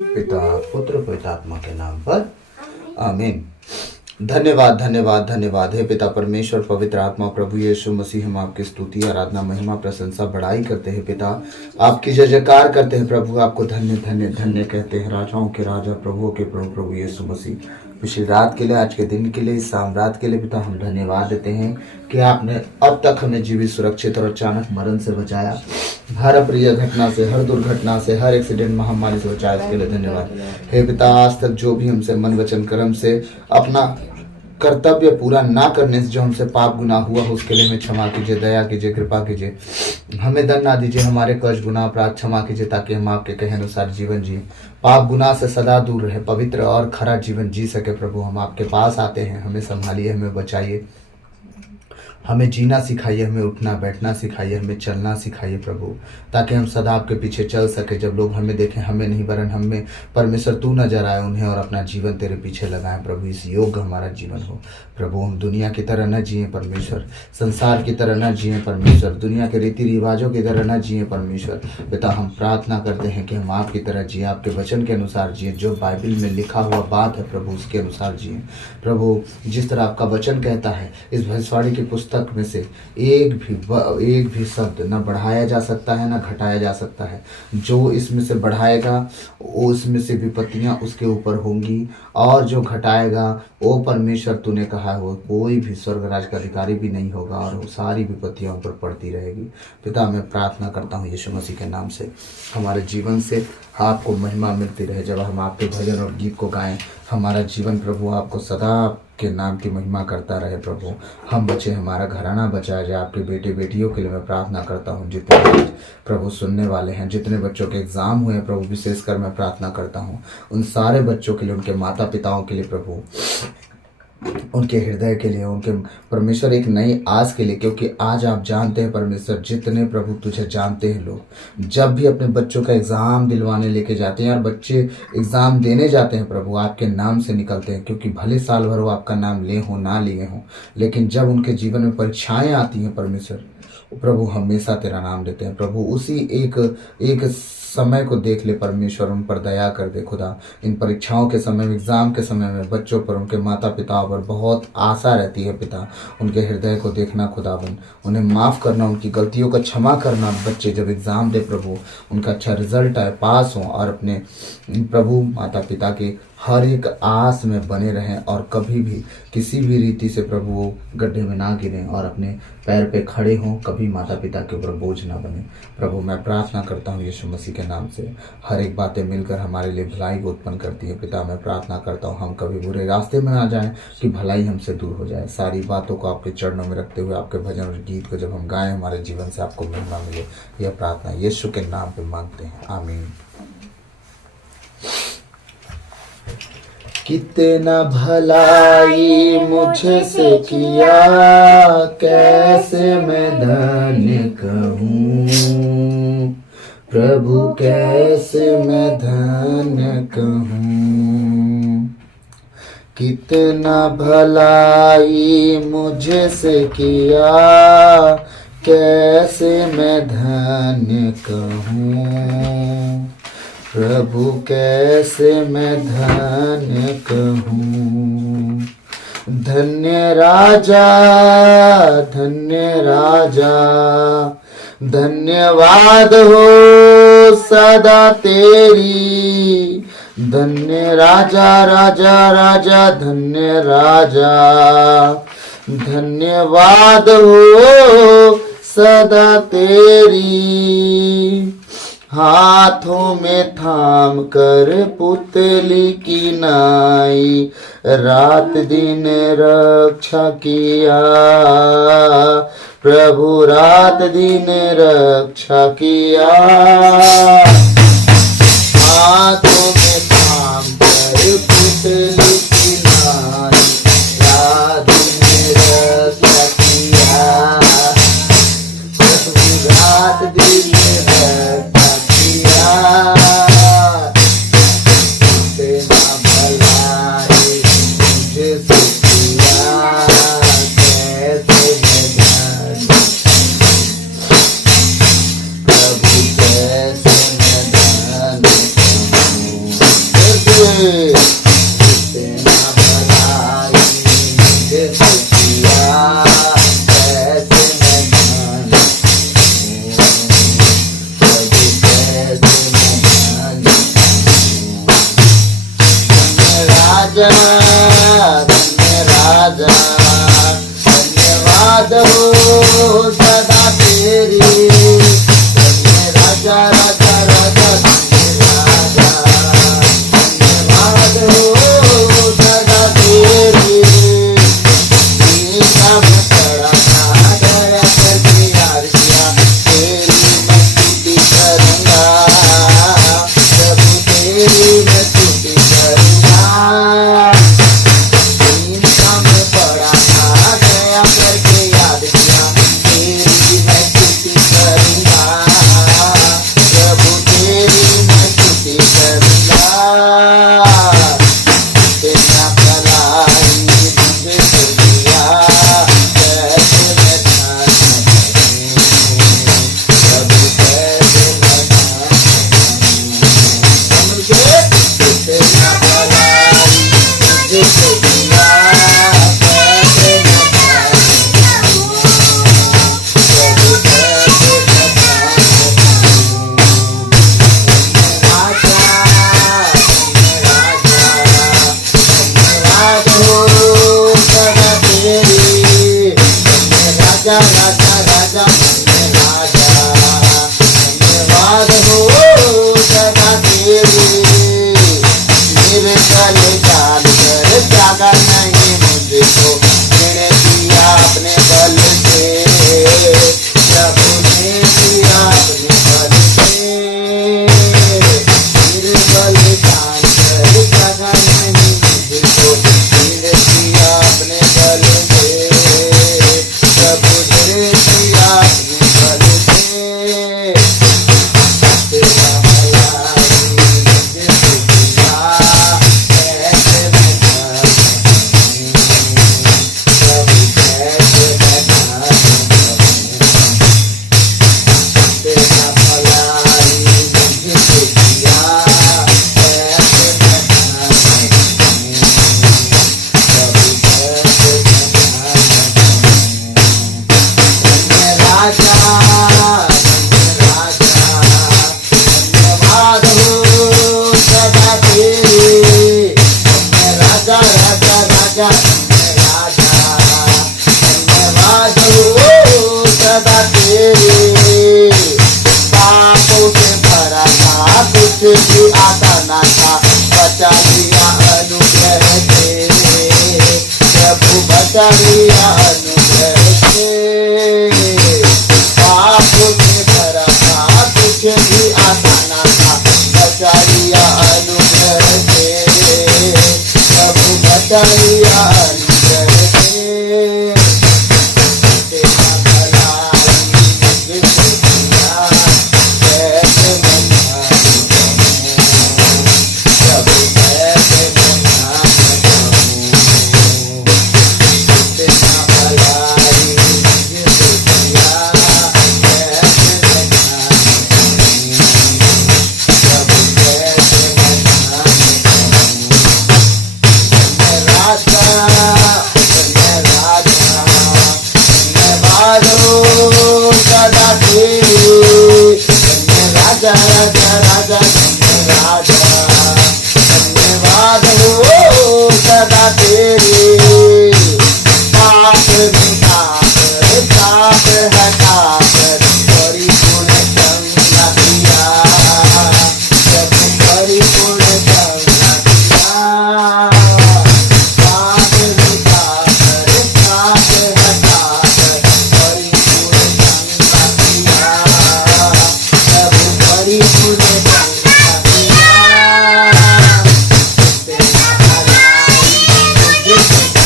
पिता पुत्र पवित्र आत्मा के नाम पर आमीन। धन्यवाद धन्यवाद धन्यवाद हे पिता परमेश्वर पवित्र आत्मा प्रभु यीशु मसीह, हम आपकी स्तुति आराधना महिमा प्रशंसा बढ़ाई करते हैं पिता, आपकी जय जयकार करते हैं प्रभु, आपको धन्य धन्य धन्य कहते हैं। राजाओं के राजा प्रभुओं के प्रभु प्रभु यीशु मसीह, पिछली रात के लिए, आज के दिन के लिए, इस शाम रात के लिए पिता हम धन्यवाद देते हैं कि आपने अब तक हमें जीवित सुरक्षित और अचानक मरण से बचाया, हर अप्रिय घटना से, हर दुर्घटना से, हर एक्सीडेंट महामारी से बचाया, इसके लिए धन्यवाद। हे पिता आज तक जो भी हमसे मन वचन कर्म से अपना कर्तव्य पूरा ना करने से जो हमसे पाप गुनाह हुआ हो, उसके लिए हमें क्षमा कीजिए, दया कीजिए, कृपा कीजिए, हमें दंड ना दीजिए, हमारे कर्ज गुनाह अपराध क्षमा कीजिए, ताकि हम आपके कहे अनुसार जीवन जिए, पाप गुनाह से सदा दूर रहे, पवित्र और खरा जीवन जी सके। प्रभु हम आपके पास आते हैं, हमें संभालिए, हमें बचाइए, हमें जीना सिखाइए, हमें उठना बैठना सिखाइए, हमें चलना सिखाइए प्रभु, ताकि हम सदा आपके पीछे चल सके। जब लोग हमें देखें, हमें नहीं वरन हमें परमेश्वर तू नजर आए उन्हें, और अपना जीवन तेरे पीछे लगाएं प्रभु, इस योग्य हमारा जीवन हो प्रभु। हम दुनिया की तरह न जिए परमेश्वर, संसार की तरह न जिए परमेश्वर, दुनिया के रीति रिवाजों की तरह न जिए परमेश्वर। पिता हम प्रार्थना करते हैं कि हम आपकी तरह जिए, आपके वचन के अनुसार जिए, जो बाइबल में लिखा हुआ बात है प्रभु उसके अनुसार जिए प्रभु। जिस तरह आपका वचन कहता है, इस भविष्यवाणी की पुस्तक में से एक भी शब्द न बढ़ाया जा सकता है न घटाया जा सकता है। जो इसमें से बढ़ाएगा उसमें से विपत्तियां उसके ऊपर होंगी, और जो घटाएगा वो परमेश्वर तूने कहा है वो कोई भी स्वर्ग राज का अधिकारी भी नहीं होगा, और वो सारी विपत्तियां ऊपर पड़ती रहेगी। पिता मैं प्रार्थना करता हूँ यीशु मसीह के नाम से, हमारे जीवन से आपको महिमा मिलती रहे। जब हम आपके भजन और गीत को गाएं, हमारा जीवन प्रभु आपको सदा के नाम की महिमा करता रहे प्रभु। हम बचे, हमारा घराना बचाया जाए। आपके बेटे बेटियों के लिए मैं प्रार्थना करता हूँ, जितने प्रभु सुनने वाले हैं, जितने बच्चों के एग्ज़ाम हुए हैं प्रभु, विशेषकर मैं प्रार्थना करता हूँ उन सारे बच्चों के लिए, उनके माता पिताओं के लिए प्रभु, उनके हृदय के लिए, उनके परमेश्वर एक नई आस के लिए, क्योंकि आज आप जानते हैं परमेश्वर, जितने प्रभु तुझे जानते हैं लोग जब भी अपने बच्चों का एग्ज़ाम दिलवाने लेके जाते हैं, और बच्चे एग्ज़ाम देने जाते हैं प्रभु आपके नाम से निकलते हैं, क्योंकि भले साल भर वो आपका नाम ले हो ना लिए हों, लेकिन जब उनके जीवन में परीक्षाएँ आती हैं परमेश्वर प्रभु हमेशा तेरा नाम लेते हैं प्रभु। उसी एक समय को देख ले परमेश्वर, उन पर दया कर दे खुदा। इन परीक्षाओं के समय में, एग्ज़ाम के समय में बच्चों पर, उनके माता पिताओं पर बहुत आशा रहती है पिता, उनके हृदय को देखना खुदाबंद, उन्हें माफ़ करना, उनकी गलतियों का क्षमा करना। बच्चे जब एग्ज़ाम दे प्रभु, उनका अच्छा रिजल्ट आए, पास हों, और अपने प्रभु माता पिता की हर एक आस में बने रहें, और कभी भी किसी भी रीति से प्रभु वो गड्ढे में ना गिरें, और अपने पैर पे खड़े हों, कभी माता पिता के ऊपर बोझ ना बने प्रभु। मैं प्रार्थना करता हूँ यीशु मसीह के नाम से, हर एक बातें मिलकर हमारे लिए भलाई को उत्पन्न करती है पिता। मैं प्रार्थना करता हूँ हम कभी बुरे रास्ते में ना जाएं, कि भलाई हमसे दूर हो जाए। सारी बातों को आपके चरणों में रखते हुए, आपके भजन और गीत को जब हम गाएं, हमारे जीवन से आपको महिमा मिले, यह प्रार्थना यीशु के नाम पे मांगते हैं, आमीन। कितना भलाई मुझसे किया, कैसे मैं धन्य कहूँ प्रभु, कैसे मैं धन्य कहूँ। कितना भलाई मुझसे किया, कैसे मैं धन्य कहूँ प्रभु, कैसे मैं धन्य कहूँ। धन्य राजा, धन्य राजा, धन्यवाद हो सदा तेरी। धन्य राजा राजा राजा, धन्य राजा, धन्यवाद हो सदा तेरी। हाथों में थाम कर पुतली की नाई, रात दिन रक्षा किया प्रभु, रात दिन रक्षा किया। हाथों में थाम कर पुतली की नाई, रात दिन रक्षा किया प्रभु, रात दिन रक्षा किया। तेरा भलाई मुझसे किया, कैसे मैं धन्य प्रभु, कैसे मैं धन्य कहूँ। इतना भलाई मुझे तो किया, कैसे मैं जाऊं, प्रभु कैसे मैं जाऊं। राजा राजा धन्यवाद हो सदा तेरी, राजा राजा राजा राजा धन्यवाद हो सदा तेरी। नीचा में पड़ा था दया करके यार किया, तेरी मैं स्तुति करूंगा, प्रभु तेरी मैं स्तुति करूंगा। नीचा में पड़ा था दया करके याद किया, तेरी मैं स्तुति करूंगा, प्रभु तेरी मैं स्तुति करूंगा। तेरा भलाई मुझे तो दिया, कैसे मैं जान सकूं, प्रभु कैसे मैं जान सकूं। तेरा भलाई मुझे तो दिया, कैसे मैं जान सकूं, प्रभु कैसे मैं जान सकूं। राजा धन्यवाद हो सदा तेरी, राजा राजा राजा राजा धन्यवाद हो सदा तेरी। मेरे गले डाल कर जागा नहीं मुझको, मैंने दिया अपने बल से, प्रभु ने दिया अपने बल से। मेरे गले डाल कर जागा नहीं मुझको, मैंने दिया अपने बल से, प्रभु ने दिया अपने बल से। तेरा भलाई मुझे तो दिया, कैसे मैं जान सकूं, प्रभु कैसे मैं जान सकूं। तेरा भलाई मुझे तो दिया, कैसे मैं जान सकूं, प्रभु कैसे मैं जान सकूं। राजा धन्यवाद हो सदा तेरी, राजा राजा राजा राजा धन्यवाद हो सदा तेरी। पापों से भरा था, कुछ भी आता ना था, बचा लिया अनुग्रह से, प्रभु बचा लिया अनुग्रह से। पापों से भरा था, कुछ भी आता ना था, बचा लिया अनुग्रह से, प्रभु बचा लिया अनुग्रह से। तेरा भलाई मुझे तो दिया, कैसे मैं जान सकूं, प्रभु कैसे मैं जान सकूं। तेरा भलाई मुझे तो दिया, कैसे मैं जान सकूं, प्रभु कैसे मैं जान सकूं। राजा धन्यवाद हो सदा तेरी, राजा राजा राजा राजा धन्यवाद हो सदा तेरी। पाप मिटाकर पाप हटाकर परिपूर्ण गंगा किया, प्रभु परिपूर्ण गंगा किया। पाप मिटाकर पाप हटाकर परिपूर्ण गंगा किया, प्रभु परिपूर्ण गंगा किया। तेरा भलाई मुझे तो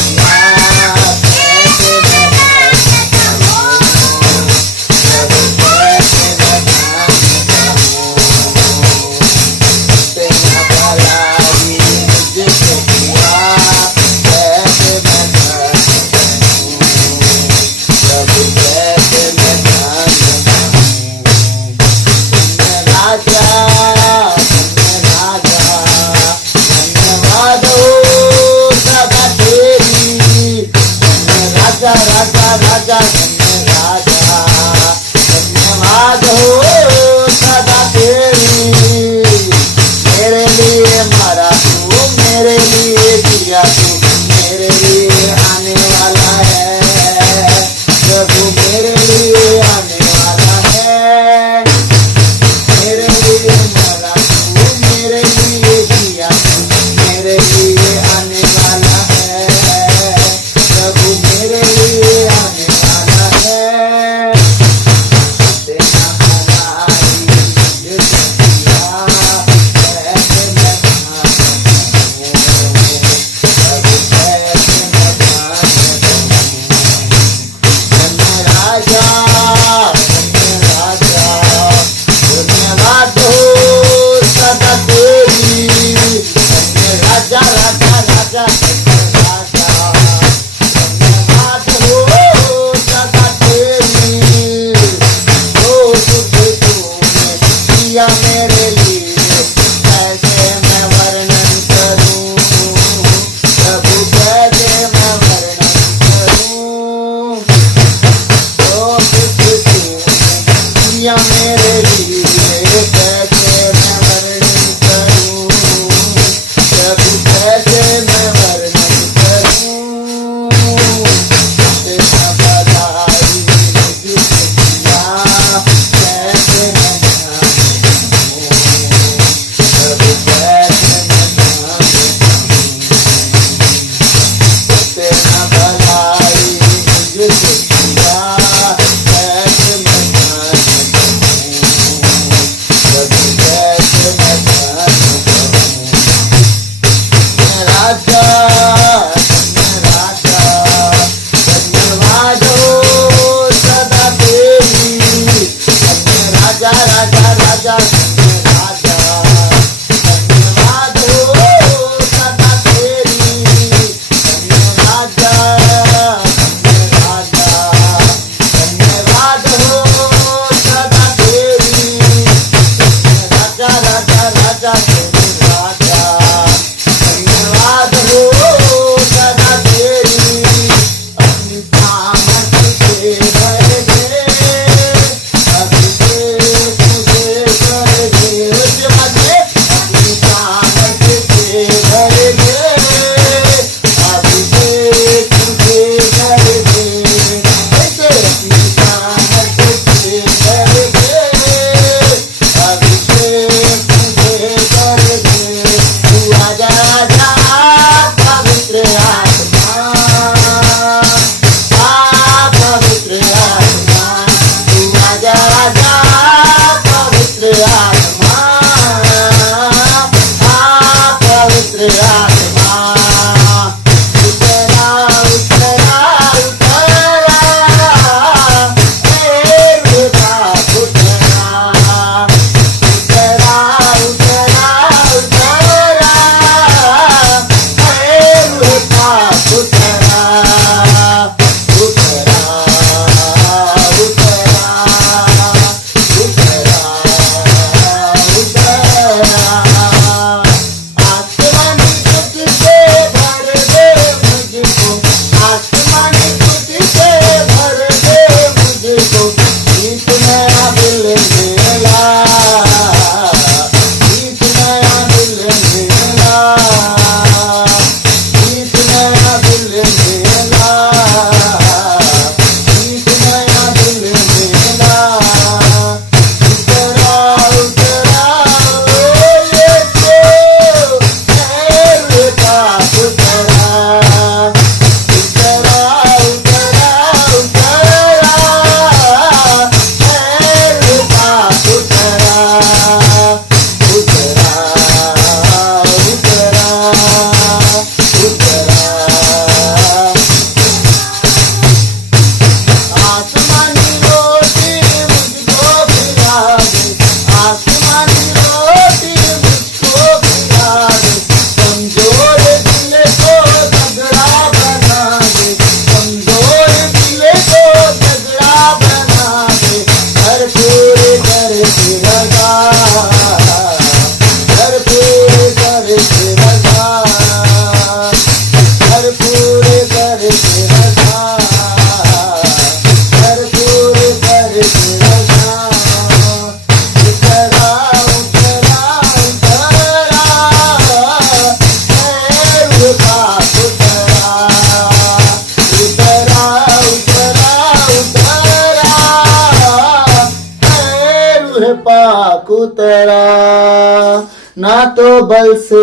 ना तो बल से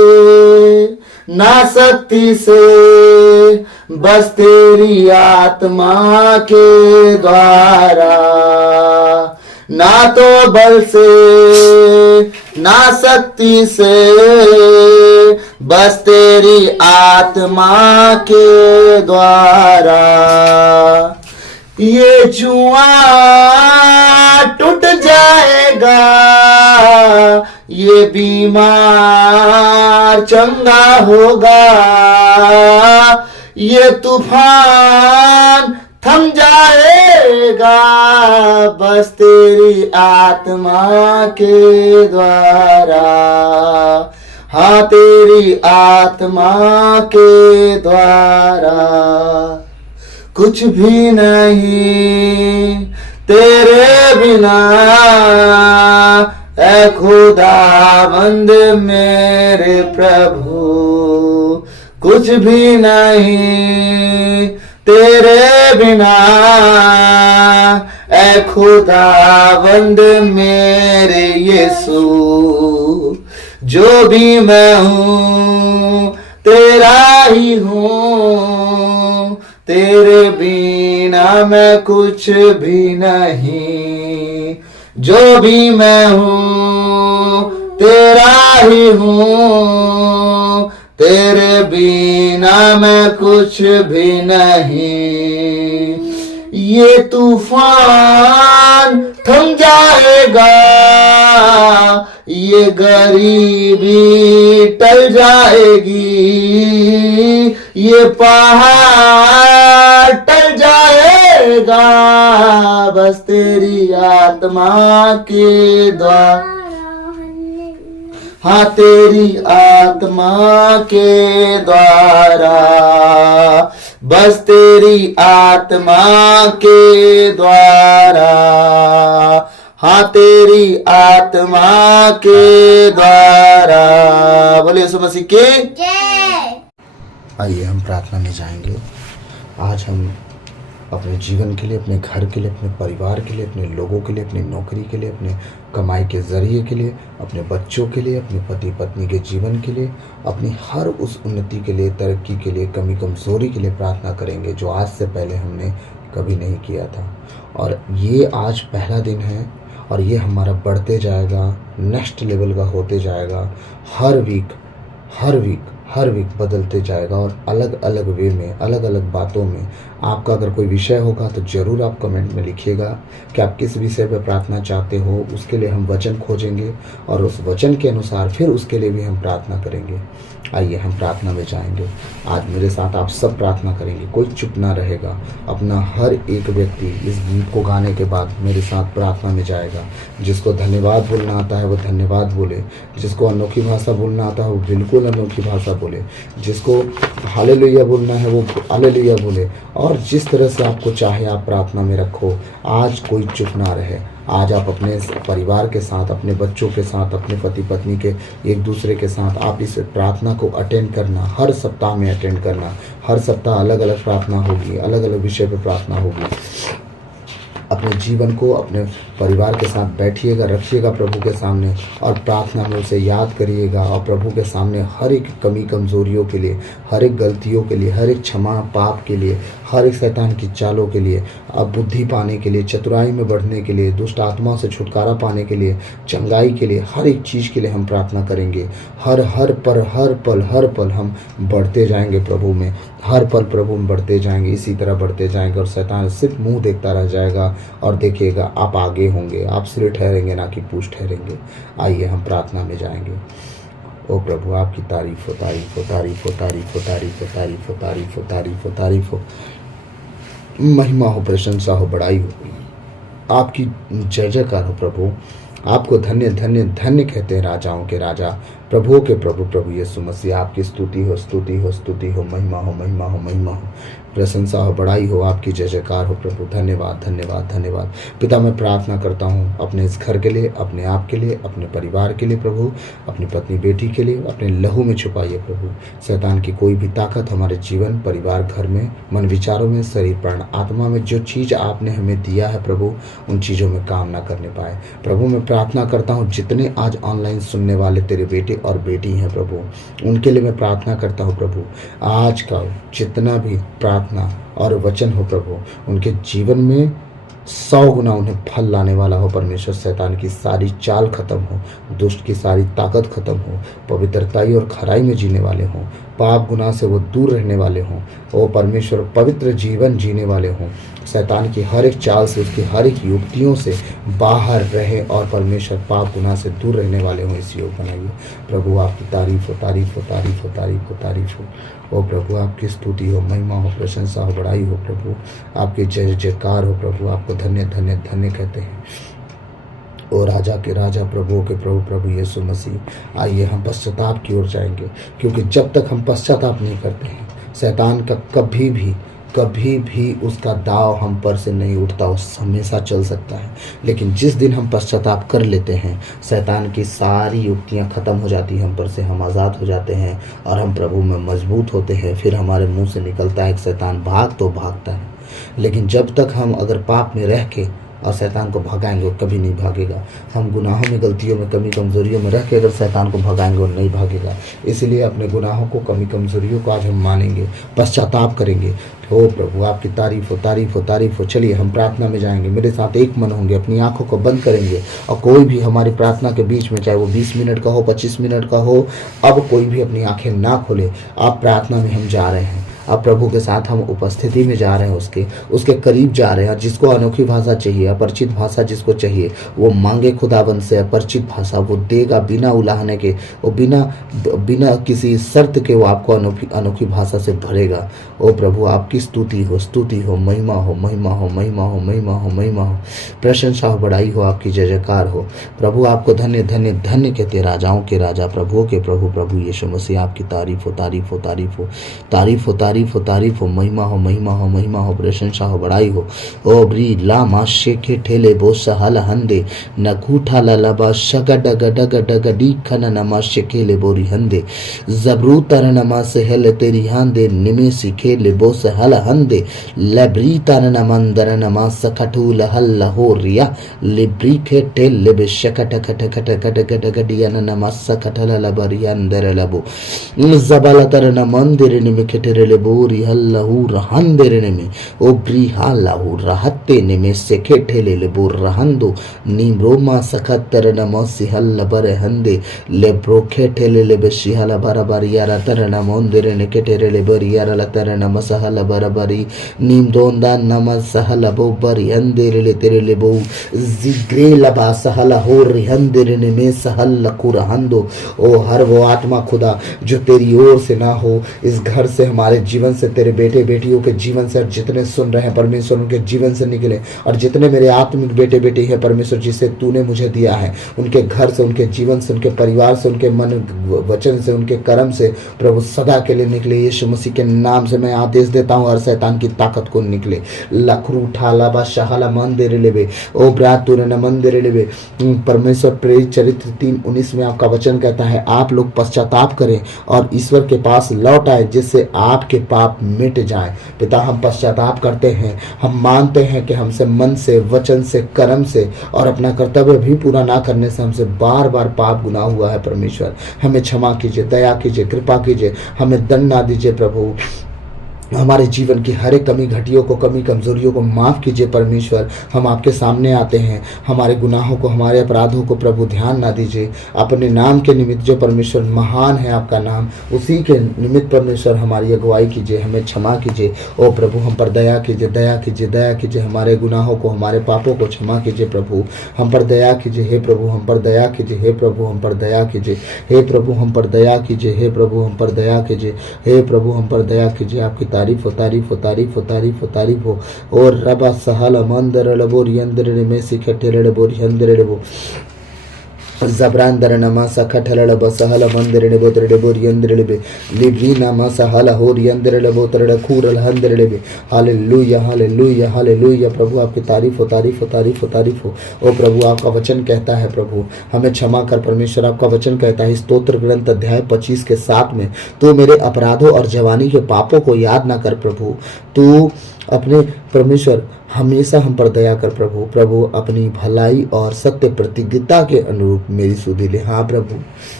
ना शक्ति से, बस तेरी आत्मा के द्वारा। ना तो बल से ना शक्ति से, बस तेरी आत्मा के द्वारा। ये जुआ टूट जाएगा, ये बीमार चंगा होगा, ये तूफान थम जाएगा, बस तेरी आत्मा के द्वारा। हाँ, तेरी आत्मा के द्वारा। कुछ भी नहीं तेरे बिना, ऐ खुदावंद मेरे प्रभु। कुछ भी नहीं तेरे बिना, ऐ खुदावंद मेरे यीशु। जो भी मैं हूँ तेरा ही हूँ, तेरे बिना मैं कुछ भी नहीं। जो भी मैं हूँ तेरा ही हूँ, तेरे बिना मैं कुछ भी नहीं। ये तूफान थम जाएगा, ये गरीबी टल जाएगी, ये पहाड़ टल जाएगा, बस तेरी आत्मा के द्वारा। हाँ, तेरी आत्मा के द्वारा, बस तेरी आत्मा के द्वारा। हाँ, तेरी आत्मा के द्वारा। बोलिए यीशु मसीह के जय। आइए हम प्रार्थना में जाएंगे। आज हम अपने जीवन के लिए, अपने घर के लिए, अपने परिवार के लिए, अपने लोगों के लिए, अपनी नौकरी के लिए, अपने कमाई के ज़रिए के लिए, अपने बच्चों के लिए, अपने पति पत्नी के जीवन के लिए, अपनी हर उस उन्नति के लिए, तरक्की के लिए, कमी कमज़ोरी के लिए प्रार्थना करेंगे जो आज से पहले हमने कभी नहीं किया था। और ये आज पहला दिन है और ये हमारा बढ़ते जाएगा, नेक्स्ट लेवल का होते जाएगा। हर वीक बदलते जाएगा और अलग अलग वे में, अलग अलग बातों में। आपका अगर कोई विषय होगा तो ज़रूर आप कमेंट में लिखिएगा कि आप किस विषय पर प्रार्थना चाहते हो। उसके लिए हम वचन खोजेंगे और उस वचन के अनुसार फिर उसके लिए भी हम प्रार्थना करेंगे। आइए हम प्रार्थना में जाएंगे। आज मेरे साथ आप सब प्रार्थना करेंगे, कोई चुप ना रहेगा। अपना हर एक व्यक्ति इस गीत को गाने के बाद मेरे साथ प्रार्थना में जाएगा। जिसको धन्यवाद बोलना आता है वो धन्यवाद बोले, जिसको अनोखी भाषा बोलना आता है वो बिल्कुल अनोखी भाषा बोले, जिसको हालेलुया बोलना है वो हालेलुया बोले। और जिस तरह से आपको चाहे आप प्रार्थना में रखो। आज कोई चुप ना रहे। आज आप अपने परिवार के साथ, अपने बच्चों के साथ, अपने पति पत्नी के एक दूसरे के साथ आप इस प्रार्थना को अटेंड करना। हर सप्ताह में अटेंड करना। हर सप्ताह अलग अलग प्रार्थना होगी, अलग अलग विषय पर प्रार्थना होगी। अपने जीवन को अपने परिवार के साथ बैठिएगा, रखिएगा प्रभु के सामने और प्रार्थना में उसे याद करिएगा। और प्रभु के सामने हर एक कमी कमज़ोरियों के लिए, हर एक गलतियों के लिए, हर एक क्षमा पाप के लिए, हर एक शैतान की चालों के लिए, अब बुद्धि पाने के लिए, चतुराई में बढ़ने के लिए, दुष्ट आत्मा से छुटकारा पाने के लिए, चंगाई के लिए, हर एक चीज़ के लिए हम प्रार्थना करेंगे। हर पल हम बढ़ते जाएंगे प्रभु में। हर पल प्रभु में बढ़ते जाएंगे, इसी तरह बढ़ते जाएंगे और शैतान सिर्फ मुंह देखता रह जाएगा और देखिएगा आप आगे होंगे, आप सिर ठहरेंगे ना कि पूछ ठहरेंगे। आइए हम प्रार्थना में जाएंगे। ओ प्रभु, आपकी तारीफ हो, तारीफ हो, तारीफ हो, तारीफ हो, तारीफ हो, तारीफ हो, तारीफ हो, तारीफ हो, तारीफ हो, महिमा हो, प्रशंसा हो, बड़ाई हो, आपकी जय जयकार हो प्रभु। आपको धन्य धन्य धन्य कहते हैं, राजाओं के राजा, प्रभुओं के प्रभु, प्रभु यीशु मसीह। आपकी स्तुति हो, स्तुति हो, स्तुति हो, महिमा हो, महिमा हो, महिमा हो, प्रशंसा हो, बड़ाई हो, आपकी जय जयकार हो प्रभु। धन्यवाद धन्यवाद धन्यवाद। पिता, मैं प्रार्थना करता हूँ अपने इस घर के लिए, अपने आप के लिए, अपने परिवार के लिए प्रभु, अपनी पत्नी बेटी के लिए। अपने लहू में छुपाइए प्रभु। शैतान की कोई भी ताकत हमारे जीवन, परिवार, घर में, मन विचारों में, शरीर प्राण आत्मा में जो चीज़ आपने हमें दिया है प्रभु, उन चीज़ों में काम ना करने पाए प्रभु। मैं प्रार्थना करता हूँ जितने आज ऑनलाइन सुनने वाले तेरे बेटे और बेटी हैं प्रभु, उनके लिए मैं प्रार्थना करता हूँ प्रभु। आज का जितना भी प्रार्थना और वचन हो प्रभु, उनके जीवन में 100 गुना उन्हें फल लाने वाला हो परमेश्वर। शैतान की सारी चाल खत्म हो, दुष्ट की सारी ताकत खत्म हो, पवित्रताई और खराई में जीने वाले हों, पाप गुनाह से वो दूर रहने वाले हों, ओ परमेश्वर पवित्र जीवन जीने वाले हों, शैतान की हर एक चाल से, उसकी हर एक युक्तियों से बाहर रहे और परमेश्वर पाप गुनाह से दूर रहने वाले हों। इस योग बनाइए प्रभु। आपकी तारीफ हो, तारीफ हो, तारीफ हो, तारीफ हो, तारीफ हो। ओ प्रभु आपकी स्तुति हो, महिमा हो, प्रशंसा हो, बड़ाई हो प्रभु। आपकी जय जयकार हो प्रभु। आपको धन्य धन्य धन्य कहते हैं। ओ राजा के राजा, प्रभु के प्रभु, प्रभु यीशु मसीह, आइए हम पश्चाताप की ओर जाएंगे, क्योंकि जब तक हम पश्चाताप नहीं करते हैं, शैतान का कभी भी उसका दाव हम पर से नहीं उठता। उस हमेशा चल सकता है, लेकिन जिस दिन हम पश्चाताप कर लेते हैं, शैतान की सारी युक्तियां खत्म हो जाती हैं हम पर से, हम आज़ाद हो जाते हैं और हम प्रभु में मजबूत होते हैं। फिर हमारे मुंह से निकलता है कि शैतान भाग, तो भागता है। लेकिन जब तक हम अगर पाप में रह के और शैतान को भगाएंगे, वो कभी नहीं भागेगा। हम गुनाहों में, गलतियों में, कमी कमजोरियों में रह के अगर शैतान को भगाएंगे, वो नहीं भागेगा। इसलिए अपने गुनाहों को, कमी कमजोरियों को आज हम मानेंगे, पश्चाताप करेंगे। हो प्रभु आपकी तारीफ हो, तारीफ हो, तारीफ हो। चलिए हम प्रार्थना में जाएंगे, मेरे साथ एक मन होंगे, अपनी आंखों को बंद करेंगे और कोई भी हमारी प्रार्थना के बीच में, चाहे वो 20 मिनट का हो, 25 मिनट का हो, अब कोई भी अपनी आंखें ना खोले। आप प्रार्थना में हम जा रहे हैं, अब प्रभु के साथ हम उपस्थिति में जा रहे हैं, उसके करीब जा रहे हैं। जिसको अनोखी भाषा चाहिए, अपरिचित भाषा जिसको चाहिए, वो मांगे खुदाबंद से अपरिचित भाषा, वो देगा बिना उलाहने के, वो बिना किसी शर्त के वो आपको अनोखी भाषा से भरेगा। ओ प्रभु आपकी स्तुति हो, स्तुति हो, महिमा हो, महिमा हो, महिमा हो, महिमा हो, महिमा हो, प्रशंसा हो, बड़ाई हो, आपकी जय जयकार हो प्रभु। आपको धन्य धन्य धन्य कहते, राजाओं के राजा, प्रभुओं के प्रभु, प्रभु यीशु मसीह। आपकी तारीफ हो, तारीफ हो, तारीफ हो, तारीफ हो, तारीफ हो, तारीफ हो, महिमा हो, महिमा हो, महिमा हो, प्रशंसा हो, बड़ाई हो। ओ ब्री ला माशे के ठेले बो सहल हंदे न कूठा लबा शग डग डग डग डी खन नमा शेकेले बोरी हंदे जबरू तर नमा सहल तेरी हंदे निमे सिखेले बो सहल हंदे लबरी तर नमंदर नमा सखटू लहल लहोरिया लिब्री के टेल लेबे शकट खट खट खट खट गडिया नमा सखटल लबरी अंदर लबो जबल तर नमंदिर निमे खेटेरे लेबो हल्लहू रहंदेरने में ओ ब्रिहालहू रहते ने में से खेठेले ले बोर रहंदो नीम्रोमा सखतर नमो सिहल बर हंदे ले ब्रो खेठेले ले बशिहल बराबर यारा तर नमोंदेरे ने केटेरे ले बर यारा लतर नम सहल बराबरी नीम दोंदा नम सहल बो बर हंदेरे ले तेरे ले बो जिग्रे लबा सहल हो रिहंदेरे ने में सहल लकु रहंदो। ओ हर वो आत्मा खुदा जो तेरी ओर से ना हो, इस घर से, हमारे जीवन से, तेरे बेटे बेटियों के जीवन से, और जितने सुन रहे हैं परमेश्वर उनके जीवन से निकले, और जितने मेरे आत्मिक बेटे बेटी हैं परमेश्वर जिसे तूने मुझे दिया है, उनके घर से, उनके जीवन से, उनके परिवार से, उनके मन वचन से, उनके कर्म से प्रभु सदा के लिए निकले। यीशु मसीह के नाम से मैं आदेश देता हूँ और शैतान की ताकत को निकले। लखरू ठाला बा शाहला मंदिर लेवे ओ ब्रात तूने न मंदिर लेवे। परमेश्वर प्रेरित चरित्र 3:19 में आपका वचन कहता है, आप लोग पश्चाताप करें और ईश्वर के पास लौट आए जिससे आपके पाप मिट जाए। पिता हम पश्चाताप करते हैं, हम मानते हैं कि हमसे मन से, वचन से, कर्म से और अपना कर्तव्य भी पूरा ना करने से हमसे बार बार पाप गुनाह हुआ है। परमेश्वर हमें क्षमा कीजिए, दया कीजिए, कृपा कीजिए, हमें दंड ना दीजिए प्रभु। हमारे जीवन की हर एक कमी घटियों को, कमी कमजोरियों को माफ़ कीजिए परमेश्वर। हम आपके सामने आते हैं, हमारे गुनाहों को, हमारे अपराधों को प्रभु ध्यान ना दीजिए। अपने नाम के निमित्त जो परमेश्वर महान है आपका नाम, उसी के निमित्त परमेश्वर हमारी अगुवाई कीजिए, हमें क्षमा कीजिए। ओ प्रभु हम पर दया कीजिए, दया कीजिए, दया कीजिए। हमारे गुनाहों को, हमारे पापों को क्षमा कीजिए प्रभु। हम पर दया कीजिए हे प्रभु, हम पर दया कीजिए हे प्रभु, हम पर दया कीजिए हे प्रभु, हम पर दया कीजिए हे प्रभु, हम पर दया कीजिए हे प्रभु, हम पर दया कीजिए। आपकी तारीफ हो, तारीफ हो, तारीफ हो, तारीफ हो, तारीफ हो। और रबा सहल मंदर लबोरी अंदर में सिखटे लबोरी अंदर लबो जबरांदर नमा सखटल लब सहल मंदिर लेबो तरडे बोरी अंदर लेबे लिब्री नमा सहल होरी अंदर लेबो तरडे खूरल अंदर लेबे। Hallelujah, hallelujah, hallelujah. प्रभु आपकी तारीफ हो, तारीफ हो, तारीफ हो, तारीफ हो। ओ प्रभु आपका वचन कहता है प्रभु हमें क्षमा कर परमेश्वर। आपका वचन कहता है स्तोत्र ग्रंथ अध्याय 25 के 7 में, तो मेरे अपराधों और जवानी के पापों को याद ना कर प्रभु। तू अपने परमेश्वर हमेशा हम पर दया कर प्रभु। प्रभु अपनी भलाई और सत्य प्रतिज्ञता के अनुरूप मेरी सुधि ले। हाँ प्रभु,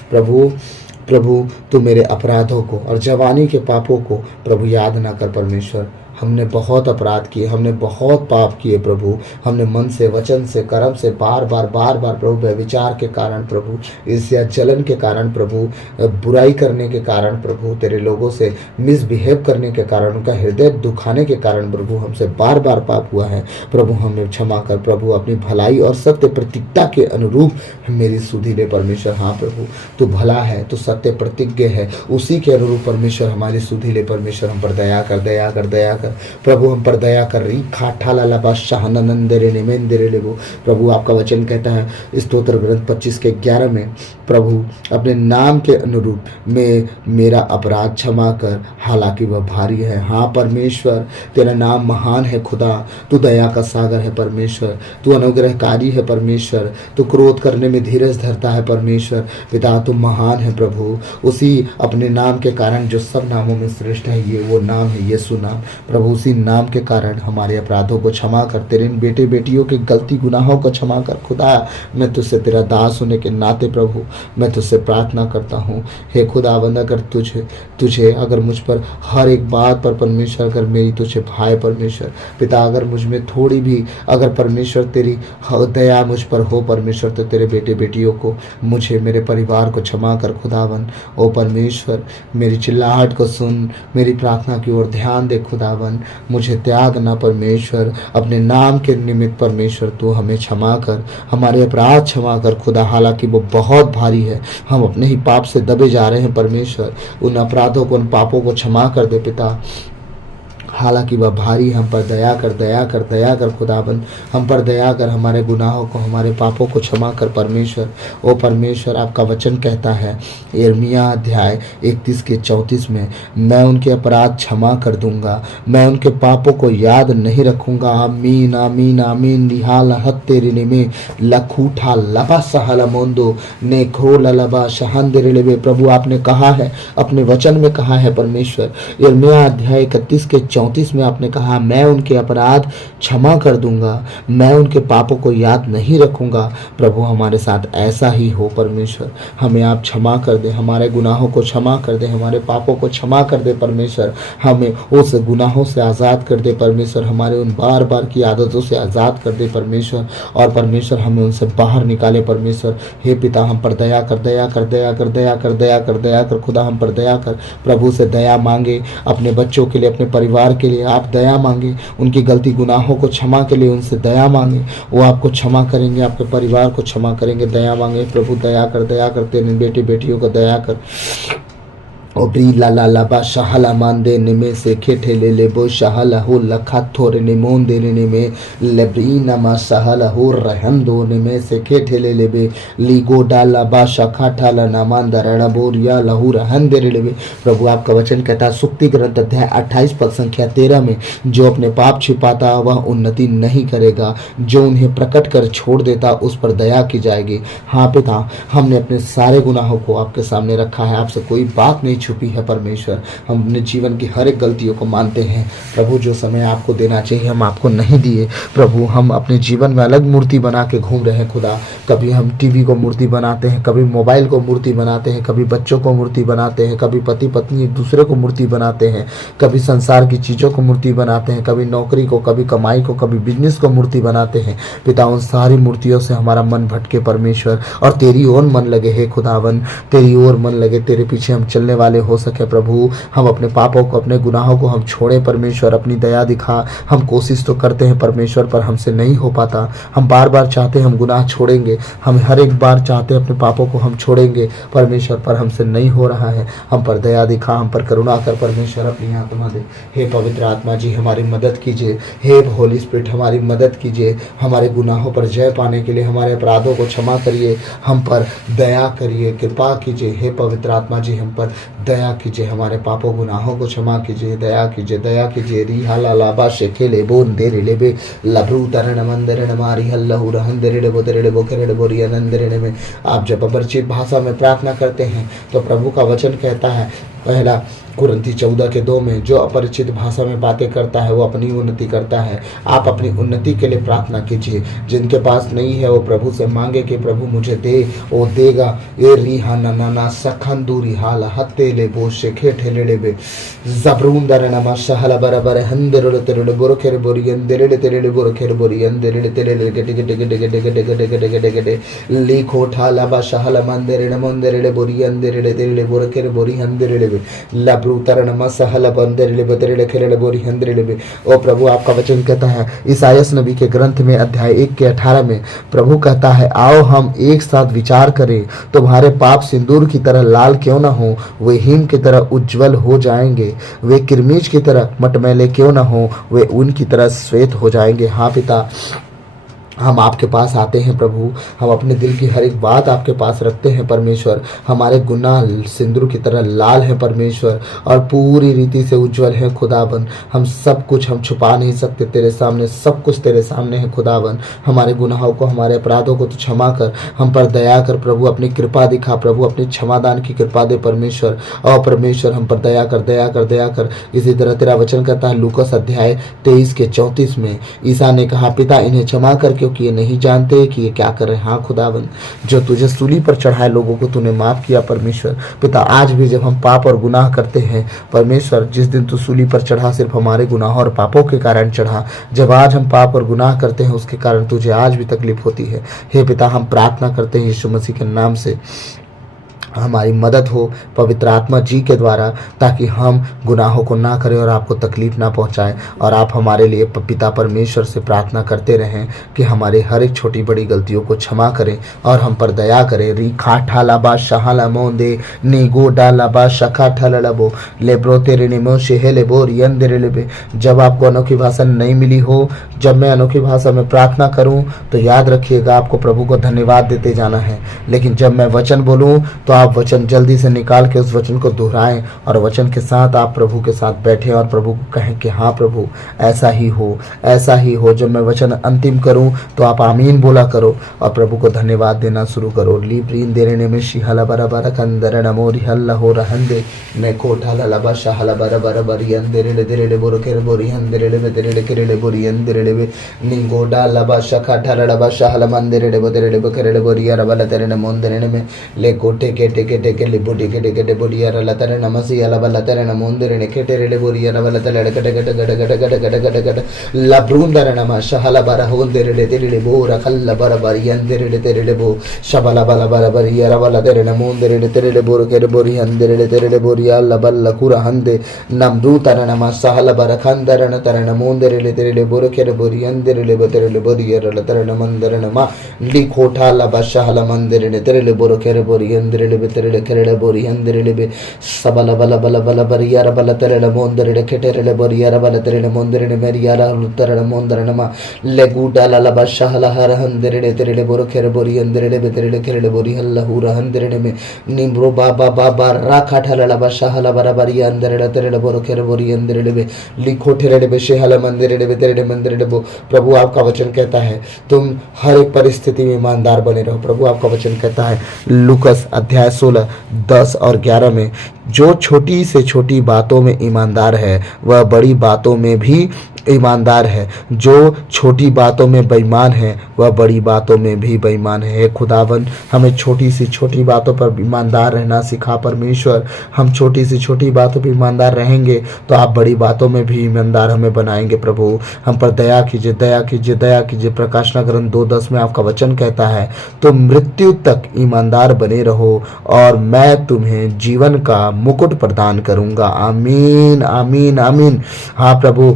प्रभु प्रभु तू मेरे अपराधों को और जवानी के पापों को प्रभु याद ना कर परमेश्वर। हमने बहुत अपराध किए, हमने बहुत पाप किए प्रभु। हमने मन से, वचन से, कर्म से बार बार प्रभु व्यभिचार के कारण प्रभु, ईर्ष्या जलन के कारण प्रभु, बुराई करने के कारण प्रभु, तेरे लोगों से मिसबिहेव करने के कारण, उनका हृदय दुखाने के कारण प्रभु हमसे बार बार पाप हुआ है प्रभु। हमें क्षमा कर प्रभु। अपनी भलाई और सत्य प्रतिज्ञा के अनुरूप मेरी सुधि ले परमेश्वर। हाँ प्रभु, तू भला है, तू सत्य प्रतिज्ञ है, उसी के अनुरूप परमेश्वर हमारी सुधि ले परमेश्वर। हम पर दया कर, दया कर, दया कर प्रभु। हम पर दया कर रही खाठा लाला बादशाह नंदरे निमेंदरे लेबो प्रभु। आपका वचन कहता है स्तोत्र ग्रंथ 25 के 11 में, प्रभु अपने नाम के अनुरूप में मेरा अपराध क्षमा कर, हालांकि वह भारी है। हाँ परमेश्वर, तेरा नाम महान है खुदा। तू दया का सागर है परमेश्वर, तू अनुग्रहकारी है परमेश्वर, तू क्रोध करने में धीरज धरता है परमेश्वर। पिता तू महान है प्रभु। उसी अपने नाम के कारण जो सब नामों में श्रेष्ठ है, ये वो नाम है यीशु नाम प्रभु। उसी नाम के कारण हमारे अपराधों को क्षमा कर, तेरे इन बेटे बेटियों के गलती गुनाहों को क्षमा कर खुदा। मैं तुझसे तेरा दास होने के नाते प्रभु मैं तुझसे प्रार्थना करता हूँ। हे खुदावंद, अगर तुझे अगर मुझ पर हर एक बात पर परमेश्वर, अगर मेरी तुझे भाई परमेश्वर पिता, अगर मुझ में थोड़ी भी अगर परमेश्वर तेरी दया मुझ पर हो परमेश्वर, तो तेरे बेटे बेटियों को, मुझे, मेरे परिवार को क्षमा कर खुदावन। ओ परमेश्वर, मेरी चिल्लाहट को सुन, मेरी प्रार्थना की ओर ध्यान दे खुदावन। मुझे त्याग ना परमेश्वर, अपने नाम के निमित्त परमेश्वर तू हमें क्षमा कर, हमारे अपराध क्षमा कर खुदा। हालांकि वो बहुत भारी है, हम अपने ही पाप से दबे जा रहे हैं परमेश्वर। उन अपराधों को, उन पापों को क्षमा कर दे पिता, हालांकि वह भारी। हम पर दया कर, दया कर, दया कर खुदाबंद। हम पर दया कर, हमारे गुनाहों को, हमारे पापों को क्षमा कर परमेश्वर। ओ परमेश्वर, आपका वचन कहता है यिर्मयाह अध्याय 31 के 34 में, मैं उनके अपराध क्षमा कर दूंगा, मैं उनके पापों को याद नहीं रखूंगा। आमीन आमीन आमीन। लिहाल हत्तेरिने में लखूठा लबा सहल मोंदो ने खोल लबा शहंदरिले। प्रभु आपने कहा है, अपने वचन में कहा है परमेश्वर, यिर्मयाह अध्याय 31 के 34 में आपने कहा, मैं उनके अपराध क्षमा कर दूंगा, मैं उनके पापों को याद नहीं रखूंगा। प्रभु हमारे साथ ऐसा ही हो परमेश्वर। हमें आप क्षमा कर दे, हमारे गुनाहों को क्षमा कर दे, हमारे पापों को क्षमा कर दे परमेश्वर। हमें उस गुनाहों से आज़ाद कर दे परमेश्वर, हमारे उन बार बार की आदतों से आज़ाद कर दे परमेश्वर। और परमेश्वर हमें उनसे बाहर निकाले परमेश्वर। हे पिता, हम पर दया कर, दया कर, दया कर, दया कर, दया कर, दया कर खुदा, हम पर दया कर। प्रभु से दया मांगे, अपने बच्चों के लिए, अपने परिवार के लिए आप दया मांगे, उनकी गलती गुनाहों को क्षमा के लिए उनसे दया मांगे, वो आपको क्षमा करेंगे, आपके परिवार को क्षमा करेंगे। दया मांगे प्रभु, दया कर, दया करते बेटे बेटियों को दया कर। ओब्री लाला लाबा शहला मांदे निमे से खेठे ले ले बो शहला हो लखा थोरे निमोन दे ने में लेब्री नमा शहला हो रहम दो निमे से खेठे ले ले बे लीगो डाला बा शखा ठाला नामान दरणा बोरिया लहू रहन दे ले बे। प्रभु आपका वचन कहता है सुक्ति ग्रंथ अध्याय 28 पद संख्या 13 में, जो अपने पाप छिपाता वह उन्नति नहीं करेगा, जो उन्हें प्रकट कर छोड़ देता उस पर दया की जाएगी। हाँ पिता, हमने अपने सारे गुनाहों को आपके सामने रखा है, आपसे कोई बात नहीं छुपी है परमेश्वर। हम अपने जीवन की हर एक गलतियों को मानते हैं प्रभु। जो समय आपको देना चाहिए हम आपको नहीं दिए प्रभु। हम अपने जीवन में अलग मूर्ति बना के घूम रहे हैं खुदा। कभी हम टीवी को मूर्ति बनाते हैं, कभी मोबाइल को मूर्ति बनाते हैं, कभी बच्चों को मूर्ति बनाते हैं, कभी पति पत्नी एक दूसरे को मूर्ति बनाते हैं, कभी संसार की चीज़ों को मूर्ति बनाते हैं, कभी नौकरी को, कभी कमाई को, कभी बिजनेस को मूर्ति बनाते हैं। पिता, उन सारी मूर्तियों से हमारा मन भटके परमेश्वर, और तेरी ओर मन लगे हे खुदावन, तेरी ओर मन लगे, तेरे पीछे हम चलने वाले हो सके प्रभु। हम अपने पापों को, अपने गुनाहों को हम छोड़े परमेश्वर, अपनी दया दिखा। हम कोशिश तो करते हैं परमेश्वर, पर हमसे नहीं हो पाता। हम बार बार चाहते हैं हम गुनाह छोड़ेंगे, हम हर एक बार चाहते हैं अपने पापों को हम छोड़ेंगे परमेश्वर, पर हमसे नहीं हो रहा है। हम पर दया दिखा, हम पर करुणा कर परमेश्वर, अपनी आत्मा दे। हे पवित्र आत्मा जी, हमारी मदद कीजिए। हे होली स्पिरिट, हमारी मदद कीजिए। हमारे गुनाहों पर जय पाने के लिए हमारे अपराधों को क्षमा करिए, हम पर दया करिए, कृपा कीजिए। हे पवित्र आत्मा जी, हम पर दया कीजिए, हमारे पापों गुनाहों को क्षमा कीजिए, दया कीजिए, दया कीजिए। रिहाला लाबा शेखेले बोन देरे लेबे लब्रू तरण मंदरण मारी हल्लहु रहन देरे लेबो तेरे लेबो करे लेबो रियनंदरे में। आप जब अपरिचित भाषा में प्रार्थना करते हैं तो प्रभु का वचन कहता है पहला कुरिन्थी 14:2 में, जो अपरिचित भाषा में बातें करता है वो अपनी उन्नति करता है। आप अपनी उन्नति के लिए प्रार्थना कीजिए। जिनके पास नहीं है वो प्रभु से मांगे कि प्रभु मुझे दे, वो देगा। ए रिहा ना सखंदूरी हाल हत्ते ले बो शेखे ठेले बे जबरूंदर नमा शहला बराबर हंदरले तेरे बोरखेर बोरी अंदरले तेरे बोरखेर बोरी अंदरले तेरे गटे गटे गटे गटे गटे गटे गटे गटे गटे लिखो ठाला बा शहला मंदरले मंदरले बोरी अंदरले तेरे बोरखेर बोरी अंदरले बे लब्रूतरण मसहल बंदरले बदरले खेले बोरी अंदरले बे। ओ प्रभु, आपका वचन कहता है ईसायास नबी के ग्रंथ में अध्याय 1:18 में, प्रभु कहता है, आओ हम एक साथ विचार करें, तुम्हारे पाप सिंदूर की तरह लाल क्यों ना हो, वे हिम की तरह उज्जवल हो जाएंगे। वे किरमीज की तरह मटमैले क्यों ना हो, वे ऊन की तरह श्वेत हो जाएंगे। हाँ पिता, हम आपके पास आते हैं प्रभु, हम अपने दिल की हर एक बात आपके पास रखते हैं परमेश्वर। हमारे गुनाह सिंदूर की तरह लाल हैं परमेश्वर, और पूरी रीति से उज्जवल हैं खुदावन। हम सब कुछ हम छुपा नहीं सकते तेरे सामने, सब कुछ तेरे सामने है खुदावन। हमारे गुनाहों को, हमारे अपराधों को तो क्षमा कर, हम पर दया कर प्रभु, अपनी कृपा दिखा प्रभु, अपनी क्षमादान की कृपा दे परमेश्वर। और परमेश्वर हम पर दया कर, दया कर, दया कर। इसी तरह तेरा वचन कहता है लूकास अध्याय 23:34 में, ईसा ने कहा, पिता इन्हें क्षमा कर क्योंकि ये नहीं जानते कि ये क्या कर रहे हैं। हाँ खुदावन, जो तुझे सूली पर चढ़ाए लोगों को तूने माफ किया परमेश्वर। पिता, आज भी जब हम पाप और गुनाह करते हैं परमेश्वर, जिस दिन तू सूली पर चढ़ा सिर्फ हमारे गुनाहों और पापों के कारण चढ़ा, जब आज हम पाप और गुनाह करते हैं उसके कारण तुझे आज भी तकलीफ होती है। हे पिता, हम प्रार्थना करते हैं यीशु मसीह के नाम से हमारी मदद हो पवित्र आत्मा जी के द्वारा, ताकि हम गुनाहों को ना करें और आपको तकलीफ ना पहुंचाएं। और आप हमारे लिए पिता परमेश्वर से प्रार्थना करते रहें कि हमारे हर एक छोटी बड़ी गलतियों को क्षमा करें और हम पर दया करें। री खाठा लाबा शहाला मोंदे नी गोडा लाबा शखा ठलबो लेब्रो तेरे निमो शेहे लेबो रियंदे लेबे। जब आपको अनोखी भाषा नहीं मिली हो, जब मैं अनोखी भाषा में प्रार्थना करूं, तो याद रखिएगा आपको प्रभु को धन्यवाद देते जाना है। लेकिन जब मैं वचन बोलूं तो आप वचन जल्दी से निकाल के उस वचन को दोहराएं और वचन के साथ आप प्रभु के साथ बैठें और प्रभु को कहें कि हाँ प्रभु, ऐसा ही हो, ऐसा ही हो। जब मैं वचन अंतिम करूं तो आप आमीन बोला करो और प्रभु को धन्यवाद देना शुरू करो। ली प्रीन देने में शिहला बराबर कंदर नमोरी हल्ला हो रहंदे मैं कोठाला लबा शाहला बराबर बरी अंदरेले देरेले बोरो केरे बोरी अंदरेले में देरेले केरेले बोरी अंदरेले में निंगोडा लबा शखा ठाला लबा शाहला मंदरेले बोरेले बकरेले बोरी अरबला तेरे मोंदरेले में ले कोटे के टेके टेके लिबो टेके टेके टे बोरी अरला तेरे नमसी अलबला तेरे मोंदरेले केटेरेले बोरी अरबला तेरे कटे कटे कटे कटे कटे कटे कटे कटे लब्रूंदर नमा शाहला बरा होंदरेले तेरेले बोरा खल्ला बरा बरी अंदरेले तेरेले बो शबला बला बरा बरी अरबला तेरे मोंदरेले तेरेले बोरो केरे बोरी अंदरेले तेरेले बोरी अल्ला बल्ला कुरा हंदे नमरू ತರ ನಮ ಸಹಲ ಬರ ಖಂದರಣ ತರಣ ಮೂಂದರೆಲೆ ತೆರೆಲೆ ಬೊರಕೆರೆ ಬೋರಿ ಅಂದರೆಲೆ ಬತೆರೆಲೆ ಬೋರಿಯರಲ ತರಣ ಮಂದರಣ ಮ ಲಿ ಕೋಠಾಲ ಬಶಹಲ ಮಂದರೆಲೆ ತೆರೆಲೆ ಬೊರಕೆರೆ ಬೋರಿ ಅಂದರೆಲೆ ಬೆತೆರೆಲೆ ಕೆರೆಲೆ ಬೋರಿ ಅಂದರೆಲೆ ಬೆ ಸಬಲ ಬಲ ಬಲ ಬಲ ಬರಿಯರ ಬಲ ತೆರೆಲೆ ಮೂಂದರೆಲೆ ಕೆಟೆರೆಲೆ ಬೋರಿಯರ ಬಲ ತೆರೆಲೆ ಮೂಂದರೆಲೆ ಮೇರಿಯರ ತರಣ ಮೂಂದರಣ ಮ ಲೆ ಗೂಡಾಲ ಬಶಹಲ ಹರ ಹಂದರೆಲೆ ತೆರೆಲೆ ಬೊರಕೆರೆ ಬೋರಿ ಅಂದರೆಲೆ ಬೆತೆರೆಲೆ ಕೆರೆಲೆ ಬೋರಿ ಹಲ್ಲ ಹೂರ ಹಂದರೆಲೆ ಮೆ ನಿಮ್ರೋ ಬಾಬಾ ಬಾಬಾ ರಾ ಖಾಠಲ ಬಶಹಲ ಬರ ಬರಿಯ ಅಂದರೆಲೆ ತೆರೆಲೆ बरोखेर बोरी अंदर डेबे लिखो ठेरे डेबे शेहला मंदिर डेबे तेरे मंदिर डेबो। प्रभु आपका वचन कहता है तुम हर एक परिस्थिति में ईमानदार बने रहो। प्रभु आपका वचन कहता है लूकास अध्याय 16, 10 और 11 में, जो छोटी से छोटी बातों में ईमानदार है वह बड़ी बातों में भी ईमानदार है, जो छोटी बातों में बेईमान है वह बड़ी बातों में भी बेईमान है। खुदावन, हमें छोटी सी छोटी बातों पर ईमानदार रहना सिखा परमेश्वर। हम छोटी सी छोटी बातों पर ईमानदार रहेंगे तो आप बड़ी बातों में भी ईमानदार हमें बनाएंगे। प्रभु हम पर दया कीजिए, दया कीजिए, दया कीजिए। प्रकाशना ग्रंथ 2:10 में आपका वचन कहता है तुम मृत्यु तक ईमानदार बने रहो और मैं तुम्हें जीवन का मुकुट प्रदान करूंगा। आमीन, आमीन, आमीन। हाँ प्रभु,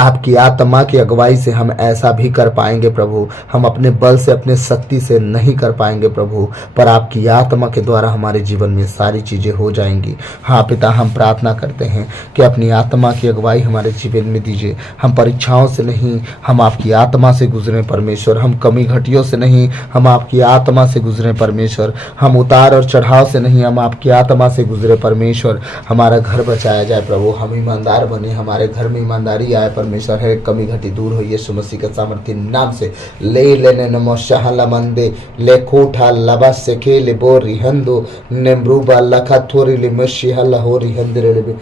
आपकी आत्मा की अगुवाई से हम ऐसा भी कर पाएंगे प्रभु। हम अपने बल से, अपने शक्ति से नहीं कर पाएंगे प्रभु, पर आपकी आत्मा के द्वारा हमारे जीवन में सारी चीज़ें हो जाएंगी। हाँ पिता, हम प्रार्थना करते हैं कि अपनी आत्मा की अगुवाई हमारे जीवन में दीजिए। हम परीक्षाओं से नहीं, हम आपकी आत्मा से गुजरें परमेश्वर। हम कमी घटियों से नहीं, हम आपकी आत्मा से गुजरें परमेश्वर। हम उतार और चढ़ाव से नहीं, हम आपकी आत्मा से गुजरे परमेश्वर। हमारा घर बचाया जाए प्रभु, हम ईमानदार बने, हमारे घर में ईमानदारी आए परमेश्वर हर एक कमी घटी दूर हो यीशु मसीह के सामर्थ्य नाम से। ले लेने नमो शहला मंदे ले कोठा लबा से के ले बो रिहंदो नेम्ब्रूबा लखा थोरी ले मशीहा हो रिहंदरे ले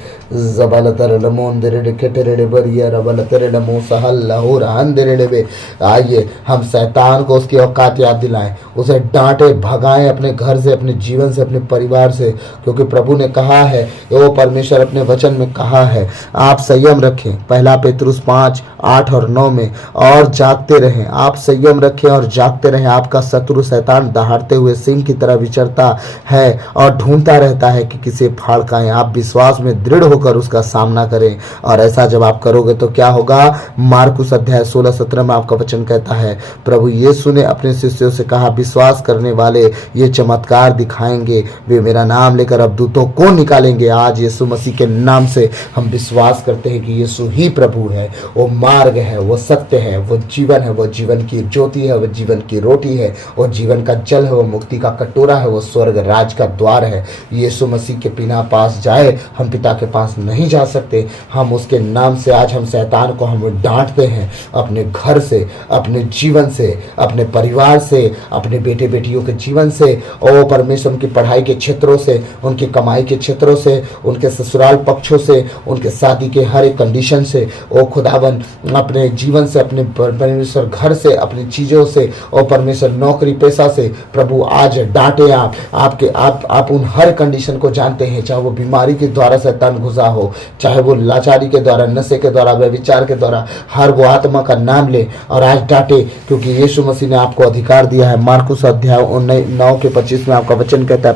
जबल तर लमोंदरे ले केटरे बरिया रबल तर लमो सहल हो रहंदरे ले। आइए हम शैतान को उसकी औकात याद दिलाएं, उसे डांटे भगाएं अपने घर से, अपने जीवन से, अपने परिवार से, क्योंकि प्रभु ने कहा है, वो परमेश्वर अपने वचन में कहा है, आप संयम रखें। पहला पेतरुस 5:8-9 में, और जागते रहें। आप संयम रखें और जागते रहें। आपका शत्रु शैतान दहाड़ते हुए सिंह की तरह विचरता है और ढूंढता रहता है कि किसे फाड़ खाएं। आप विश्वास में दृढ़ होकर उसका सामना करें, और ऐसा जब आप करोगे तो क्या होगा? मार्कुस अध्याय 16-17 में आपका वचन कहता है, प्रभु यीशु ने अपने शिष्यों से कहा, विश्वास करने वाले ये चमत्कार दिखाएंगे, वे मेरा नाम लेकर अबदूतों को निकालेंगे। आज यीशु मसीह के नाम से हम विश्वास करते हैं कि यीशु ही प्रभु है, वो मार्ग है, वो सत्य है, वो जीवन है, वो जीवन की ज्योति है, वो जीवन की रोटी है, वो जीवन का जल है, वो मुक्ति का कटोरा है, वो स्वर्ग राज का द्वार है। यीशु मसीह के बिना पास जाए हम पिता के पास नहीं जा सकते। हम उसके नाम से आज हम शैतान को हम डांटते हैं, अपने घर से, अपने जीवन से, अपने परिवार से, अपने बेटे बेटियों के जीवन से, और परमेश्वर की पढ़ाई के क्षेत्रों से, उनकी कमाई के क्षेत्रों से, उनके ससुराल पक्षों से, उनके शादी के हर एक कंडीशन से, ओ खुदावन अपने जीवन से, अपने परमेश्वर घर से, अपनी चीज़ों से, और परमेश्वर नौकरी पेशा से, प्रभु आज डांटे। आप उन हर कंडीशन को जानते हैं, चाहे वो बीमारी के द्वारा शैतान घुसा हो, चाहे वो लाचारी के द्वारा, नशे के द्वारा, व्यभिचार के द्वारा, हर वो आत्मा का नाम ले और आज डांटे, क्योंकि यीशु मसीह ने आपको अधिकार दिया है। मार्कुस अध्याय 9:25 में आपका वचन कहता है,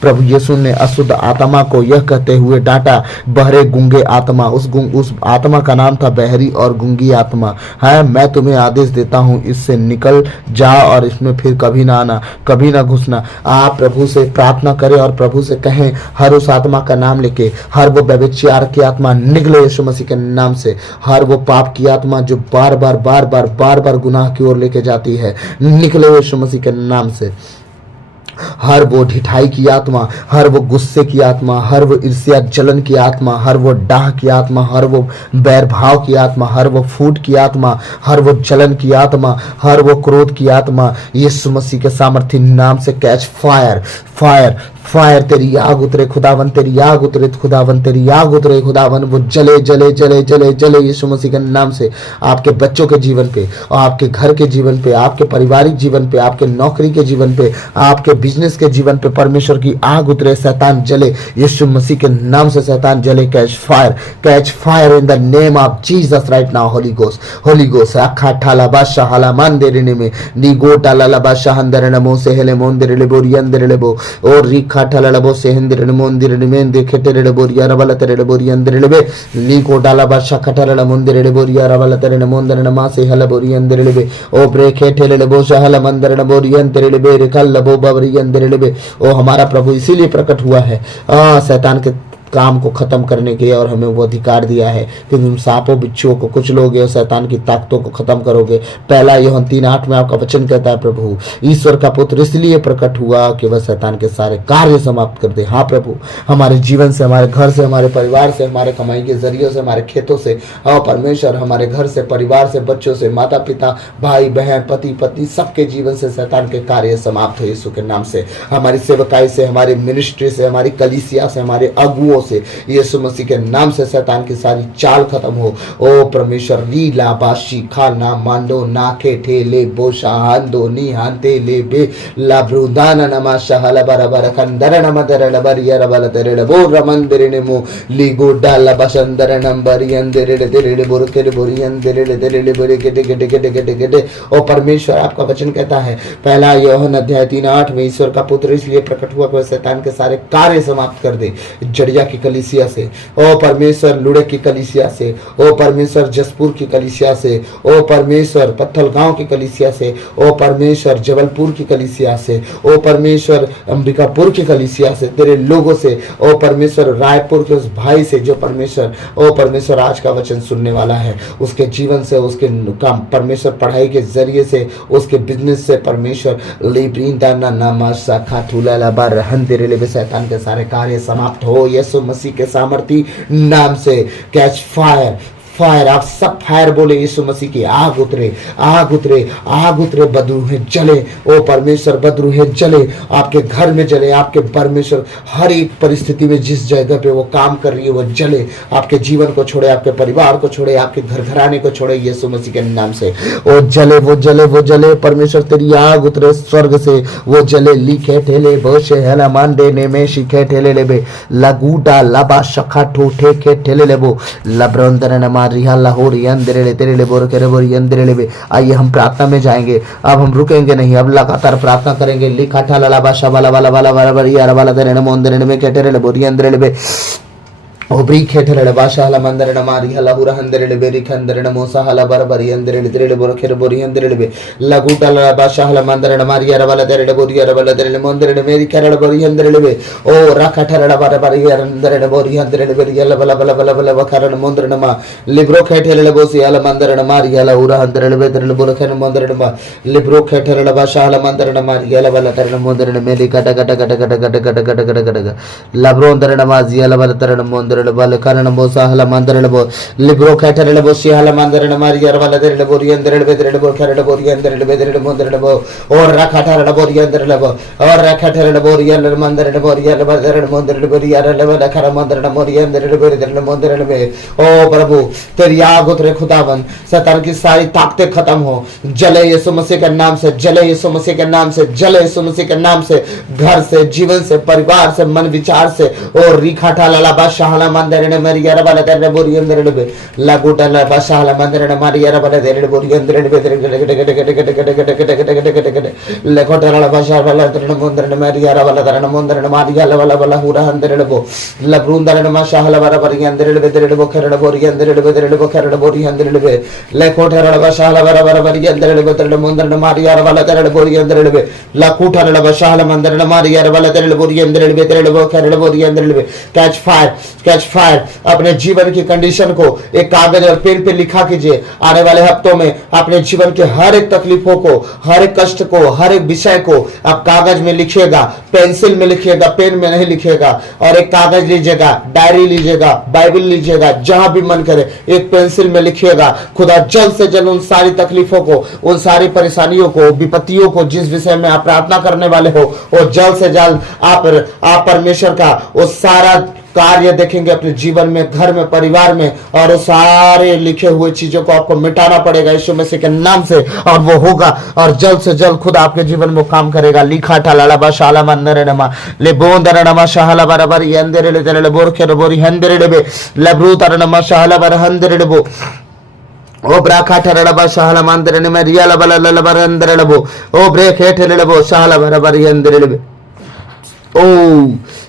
प्रभु यीशु ने अशुद्ध आत्मा को यह कहते हुए डांटा, बहरे गूंगे आत्मा, उस आत्मा का नाम था बहरी और गूंगी आत्मा, है मैं तुम्हें आदेश देता हूँ, इससे निकल जा और इसमें फिर कभी ना आना, कभी ना घुसना। आप प्रभु से प्रार्थना करें और प्रभु से कहें, हर उस आत्मा का नाम लेके, हर वो व्यभिचार की आत्मा निकले यीशु मसीह के नाम से, हर वो पाप की आत्मा जो बार बार गुनाह की ओर लेके जाती है, निकले यीशु मसीह के नाम से। हर वो ढिठाई की आत्मा, हर वो गुस्से की आत्मा, हर वो ईर्ष्या जलन की आत्मा, हर वो डाह की आत्मा, हर वो बैर भाव की आत्मा, हर वो फूट की आत्मा, हर वो जलन की आत्मा, हर वो क्रोध की आत्मा, यीशु मसीह के सामर्थ्य नाम से कैच फायर फायर फायर। तेरी आग उतरे खुदावन, तेरी आग उतरे खुदावन, तेरी आग उतरे खुदावन, वो जले जले जले जले जले यीशु मसीह के नाम से आपके बच्चों के जीवन पे, और आपके घर के जीवन पे, आपके पारिवारिक जीवन पे, आपके नौकरी के जीवन पे, आपके बिजनेस के जीवन पे परमेश्वर की आग उतरे, शैतान जले यीशु मसीह के नाम से, शैतान जले। Catch fire in the name of Jesus right now. Holi ghost अखा ठाला बादशाह हाला मान दे रे में नी गो टाला ला बादशाह अंदर नमो से हेले मोन दे रे बोरी अंदर ले बो और री खाठलबो से हिंदिरन मोंदिरन में देखे तेरे बोरिया रबल तेरे बोरिया अंदर लेबे ली को डाला बादशाह खटल मोंदिरन बोरिया रबल तेरे मोंदरन मा से हल बोरिया अंदर लेबे ओ ब्रेखे ठेले लेबो सहल मंदरन बोरिया अंदर लेबे रिकल लबो बबरी अंदर लेबे। ओ हमारा प्रभु इसीलिए प्रकट हुआ है शैतान के काम को खत्म करने के लिए, और हमें वो अधिकार दिया है कि तुम सांपों बिच्छुओं को कुचलोगे और शैतान की ताकतों को खत्म करोगे। पहला यूहन्ना 3:8 में आपका वचन कहता है, प्रभु ईश्वर का पुत्र इसलिए प्रकट हुआ कि वह शैतान के सारे कार्य समाप्त कर दे। हाँ प्रभु, हमारे जीवन से, हमारे घर से, हमारे परिवार से, हमारे कमाई के जरिए से, हमारे खेतों से, हाँ परमेश्वर हमारे घर से, परिवार से, बच्चों से, माता पिता, भाई बहन, पति पत्नी, सबके जीवन से शैतान के कार्य समाप्त हो यीशु के नाम से। हमारी सेवकाई से, हमारी मिनिस्ट्री से, हमारी कलीसिया से, हमारे अगुओं से, यीशु मसीह के नाम से शैतान की सारी चाल खत्म हो। ओ परमेश्वर लीला बाशी खाना मांडो नाके ठेले बोशा हांदो नी हांते ले बे लाब्रुदान नमा शहला बराबर खंदर नमदर लबर यरबल तेरे बो रमंदर ने मो लीगो डाला बसंदर नंबर यंदर तेरे बोर तेरे बोरी यंदर तेरे बोरे के के ओ परमेश्वर आपका वचन कहता है पहला यूहन्ना अध्याय 3:8 में, ईश्वर का पुत्र इसलिए प्रकट हुआ कि शैतान के सारे कार्य समाप्त कर दे। जड़िया की कलीसिया से, ओ परमेश्वर लुड़े की कलीसिया से, ओ परमेश्वर जसपुर की कलीसिया से, ओ परमेश्वर पत्थल गांव की कलीसिया से, ओ परमेश्वर जबलपुर की कलीसिया से, ओ परमेश्वर अंबिकापुर की कलीसिया से, तेरे लोगों से, ओ परमेश्वर रायपुर के उस भाई से जो परमेश्वर, ओ परमेश्वर आज का वचन सुनने वाला है, उसके जीवन से, उसके काम परमेश्वर पढ़ाई के जरिए से, उसके बिजनेस से परमेश्वर शैतान के सारे कार्य समाप्त हो यीशु मसीह के सामर्थी नाम से। कैच फायर फायर, आप सब फायर बोले यीशु मसीह की, आग उतरे, आग उतरे, आग उतरे, बदरूहें जले, ओ परमेश्वर बदरूहें जले, आपके घर में जले, आपके परमेश्वर हर एक परिस्थिति में जिस जगह पे वो काम कर रही है वो जले, आपके जीवन को छोड़े, आपके परिवार को छोड़े, आपके घर घराने को छोड़े यीशु मसीह के नाम से। ओ जले, वो जले, वो जले, परमेश्वर तेरी आग उतरे स्वर्ग से, वो जले। लिखे ठेले बोशे हेला मांडे ने में शिखे ठेले लेबे लगूडा लबा शखा ठोठे के ठेले लेबो लब्रंदर न मारिया लाहौर यंदरे ले तेरे लेबो रे बोर यंदरे लेबे। आइए हम प्रार्थना में जाएंगे, अब हम रुकेंगे नहीं, अब लगातार प्रार्थना करेंगे। लिखा ठाला लाबा शाबाला वाला वाला वाला वाला वाला तेरे न मोंदरे में के ठेले लेबो यंदरे लेबे ओब्री खेठरड़ बाशाला मंदरड़ मारी हला हुरा हंदरड़ बेरी खंदरड़ मोसा हला बरबरी अंदरड़ तेरे बोर खेर बोरी अंदरड़ बे लगूटल बाशाला मंदरड़ मारी अरबला तेरे बोरी अरबला तेरे मंदरड़ मेरी खरड़ बोरी अंदरड़ बे ओ रखा ठरड़ बरबरी अंदरड़ बोरी अंदरड़ बेरी अल बला बला बला बला खरड़ मंदरड़ मा लिब्रो खेठरड़ बोसी अल मंदरड़ मारी हला हुरा अंदरड़ बे तेरे बोर खेर मंदरड़ मा लिब्रो खेठरड़ बाशाला मंदरड़ मारी अल बला तेरे मंदरड़ मेरी कट कट कट कट कट कट कट कट कट लब्रो अंदरड़ माजी अल बला तेरे मंदरड़ बल करण बो सहला मंदरड़ बो लिब्रो खेठरड़ बो सिहला मंदरड़ मारी अरबला तेरे बोरी अंदरड़ बे तेरे बोर खेरड़ बोरी अंदरड़ बे तेरे मंदरड़ बो और रखा ठरड़ बोरी अंदरड़ बो और रखा ठरड़ बोरी अल मंदरड़ बोरी अल तेरे मंदरड़ बोरी अल बला खरा मंदरड़ बोरी अंदरड़ बे तेरे मंदरड़ में। ओ प्रभु तेरी आग उतरे खुदावन, शैतान की सारी ताकतें खत्म हो, जले यीशु मसीह के नाम से, जले यीशु मसीह के नाम से, जले यीशु मसीह के नाम से, घर से, जीवन से, परिवार से, मन विचार से। और रिखा ठाला बादशाह मंदरने मरी अरबला तेरे बोरी अंदरड़ बे लगूटल बादशाह मंदरने मरी अरबला तेरे बोरी अंदरड़ बे तेरे गट गट गट गट गट गट गट गट गट गट गट गट लकोटल बादशाह वाला तेरे मंदरने मरी अरबला तेरे मंदरने मारी अल वाला वाला हुरा अंदरड़ बो लब्रुंदरने माशाह वाला बरी अंदरड़ बे तेरे बो खरड़ बोरी अंदरड़ बे तेरे बो खरड़ बोरी अंदरड़ बे लकोटल बादशाह वाला वाला बरी अंदरड़ बे तेरे मंदरने मारी अरबला तेरे बोरी अंदरड़ बे लकोटल बादशाह मंदरने मारी अरबला तेरे बोरी अंदरड़ बे तेरे बो खरड़ बोरी अंदरड़ बे। Catch fire, catch fire. अपने जीवन की कंडीशन को एक कागज और पेन पे लिखा कीजिए। आने वाले हफ्तों में अपने जीवन के हर एक तकलीफों को, हर एक कष्ट को, हर एक विषय को आप कागज में लिखिएगा, पेंसिल में लिखिएगा, पेन में नहीं लिखिएगा। और एक कागज लीजिएगा, डायरी लीजिएगा, बाइबल लीजिएगा, जहां भी मन करे एक पेंसिल में लिखिएगा। खुदा जल्द से जल्द उन सारी तकलीफों को, उन सारी परेशानियों को, विपत्तियों को, जिस विषय में आप प्रार्थना करने वाले हो, और जल्द से जल्द आप परमेश्वर का वो सारा कार्य देखेंगे अपने जीवन में, घर में, परिवार में। और वो सारे लिखे हुए चीजों को आपको मिटाना पड़ेगा यीशु मसीह के नाम से, और वो होगा। और जल्द से जल्द खुद आपके जीवन में काम करेगा। लिखा ठाला बाशाला मंदरे नमा ले बोंदर नमा शाहला बराबर यंदरे ले तेरे बोर खेर बोरी हंदरे ले बे लब्रू तर नमा शाहला बर हंदरे ले बो ओ ब्राखा ठरड़ बाशाला मंदरे ने रियाला बला लबर हंदरे ले बो ओ ब्रेक हे ठेले ले बो शाहला बराबर यंदरे ले बे ओ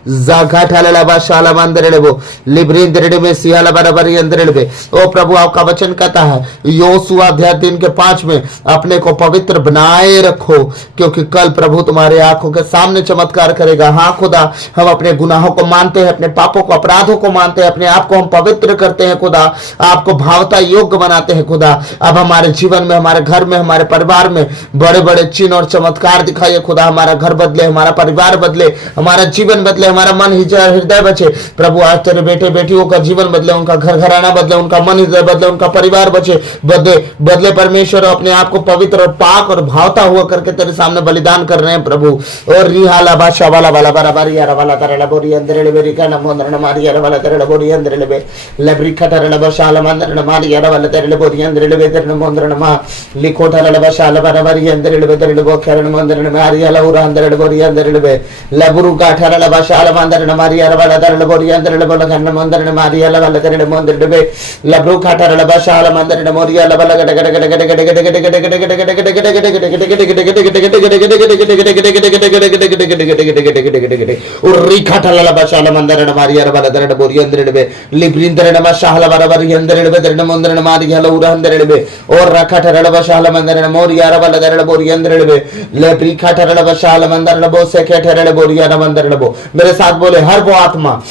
जागा ठाला बाशाला मंदरे ले बो लिब्रिंदरे में सियाला बराबर यंदरे ले बे। ओ प्रभु आपका वचन कहता है योशुआ अध्याय 3 के 5 में, अपने को पवित्र बनाए रखो क्योंकि कल प्रभु तुम्हारे आंखों के सामने चमत्कार करेगा। हाँ खुदा, हम अपने गुनाहों को मानते हैं, अपने पापों को, अपराधों को मानते हैं, अपने आप को हम पवित्र करते हैं खुदा, आपको भावता योग्य बनाते हैं खुदा। अब हमारे जीवन में, हमारे घर में, हमारे परिवार में बड़े बड़े चिन्ह और चमत्कार दिखाइए खुदा। हमारा घर बदले, हमारा परिवार बदले, हमारा जीवन बदले, हमारा मन हृदय बचे प्रभु। आज तेरे बेटे बेटियों का जीवन बदले, उनका घर घराना बदले, उनका मन हृदय बदले, उनका परिवार बचे बदले परमेश्वर। अपने आप को पवित्र और पाक और भावता हुआ करके तेरे सामने बलिदान कर रहे हैं प्रभु। और रिहाला बादशाह वाला वाला बराबर यार वाला तरला बोरी अंदर ले बेरी का नमोंदर न मारी यार वाला तरला बोरी अंदर ले बे लेब्री खटरला बादशाह मंदर न मारी यार वाला तरला बोरी अंदर ले बे तेरे नमोंदर न मा लिखो तरला बादशाह बराबर अंदर ले बे तेरे बो खरन मंदर न मारी याला उरा अंदर ले बोरी अंदर ले बे लेब्रू का ठरला बादशाह मंदर न मारी यार वाला तरला बोरी अंदर ले बोला खरन मंदर न मारी याला वाला तेरे मंदर ले बे लेब्रू का ठरला बादशाह मंदर न मोरी याला वाला गड गड गड गड गड गड गड गड गड गड गड मेरे साथ बोले हर वो आत्मा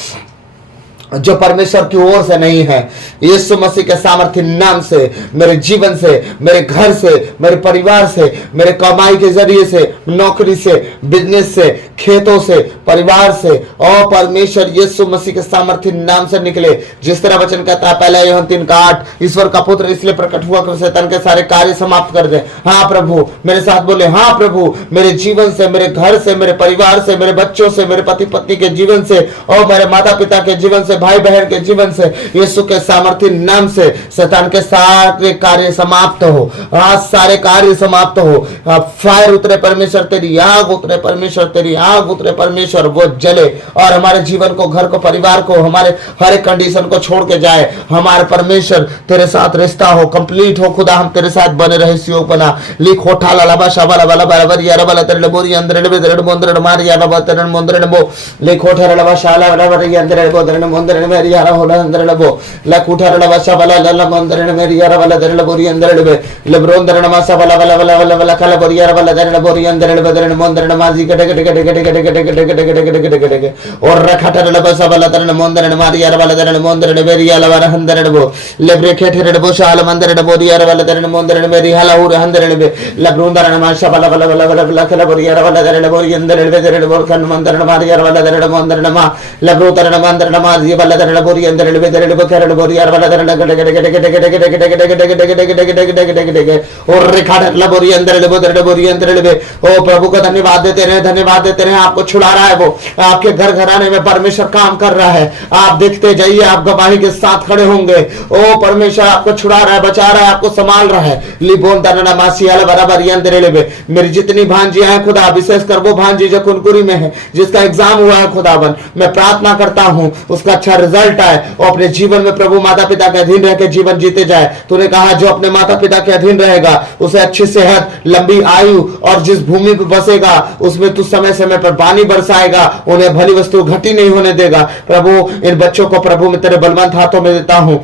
जो परमेश्वर की ओर से नहीं है, यीशु मसीह के सामर्थ्य नाम से, मेरे जीवन से, मेरे घर से, मेरे परिवार से, मेरे कमाई के जरिए से, नौकरी से, बिजनेस से, खेतों से, परिवार से, और परमेश्वर यीशु मसीह के सामर्थ्य नाम से निकले। जिस तरह वचन कहता है पहला यूहन्ना 3:8, ईश्वर का पुत्र इसलिए प्रकट हुआ कि शैतान के सारे कार्य समाप्त कर दे। हाँ प्रभु, मेरे साथ बोले, हाँ प्रभु, मेरे जीवन से, मेरे घर से, मेरे परिवार से, मेरे बच्चों से, मेरे पति पत्नी के जीवन से, और मेरे माता पिता के जीवन से, भाई बहन के जीवन से, यीशु के सामर्थ्य नाम से शैतान के सारे कार्य समाप्त हो। आज सारे कार्य समाप्त हो। फायर उतरे परमेश्वर, तेरी आग उतरे परमेश्वर, तेरी आग उतरे परमेश्वर, वो जले और हमारे जीवन को, घर को, परिवार को, हमारे हर एक कंडीशन को छोड़ के जाए। हमारे परमेश्वर तेरे साथ रिश्ता हो, कंप्लीट हो खुदा, हम तेरे साथ बने रहे। सियो बना लिखो ठाला लबा शाबाला बला बराबर यार बला तेरे बोरी अंदर ले तेरे मोंदर मार यार बाबा तेरे मोंदर ले बो लिखो ठहरा लबा शाला बराबर यार तेरे बो तेरे मोंदर ले मेरी यार होला अंदर ले बो लखो ठहरा लबा शाबाला लला मोंदर ले मेरी यार बला तेरे बोरी अंदर ले ले ब्रोंदर नमा शाबाला बला बला बला बला कला बोरी यार बला तेरे बोरी अंदर ले तेरे मोंदर माजी कटे कटे कटे कटे कटे कटे कटे कटे कटे कटे कटे और रखा ठहरा लबा शाबाला तेरे मोंदर मारी यार बला तेरे मोंदर ले मेरी यार बला अंदर ले बो ले ब्रेके ठहरा बो शाला मंदर ले बोरी यार बला तेरे मोंदर ले मेरी हाला उर अंदर ले la brunda na masha bala bala bala bala bala kala bori yara bala dare bori andar le dare bor kan mandar na mari yara bala dare mandar na ma la brota na mandar na mari bala dare bori andar le dare bor kara bori yara bala dare gade gade gade gade gade gade gade gade gade gade gade gade gade और रेखा ला बोरी अंदर ले दरे बोरी अंदर ले ओ प्रभु का धन्यवाद देते रहे, धन्यवाद देते रहे। आपको छुड़ा रहा है, वो आपके घर घराने में परमेश्वर काम कर रहा है। आप देखते जाइए, आप गवाही के साथ खड़े होंगे। ओ परमेश्वर आपको छुड़ा रहा है, बचा रहा है, आपको संभाल रहा है। लिबोन दरना मासी आला बराबर मेरी जितनी भांजियां हैं खुदा, विशेषकर वो भांजी जो कुनकुरी में है, जिसका एग्जाम हुआ है खुदावन, मैं प्रार्थना करता हूं उसका अच्छा रिजल्ट आए और अपने जीवन में प्रभु माता पिता के अधीन रह के जीवन जीते जाए। तूने कहा जो अपने माता पिता के अधीन रहेगा उसे अच्छी सेहत, लंबी आयु, और जिस भूमि पर बसेगा उसमें तू समय समय पर पानी बरसाएगा, उन्हें भली वस्तु घटी नहीं होने देगा। प्रभु इन बच्चों को प्रभु मैं तेरे बलवंत हाथों में देता हूं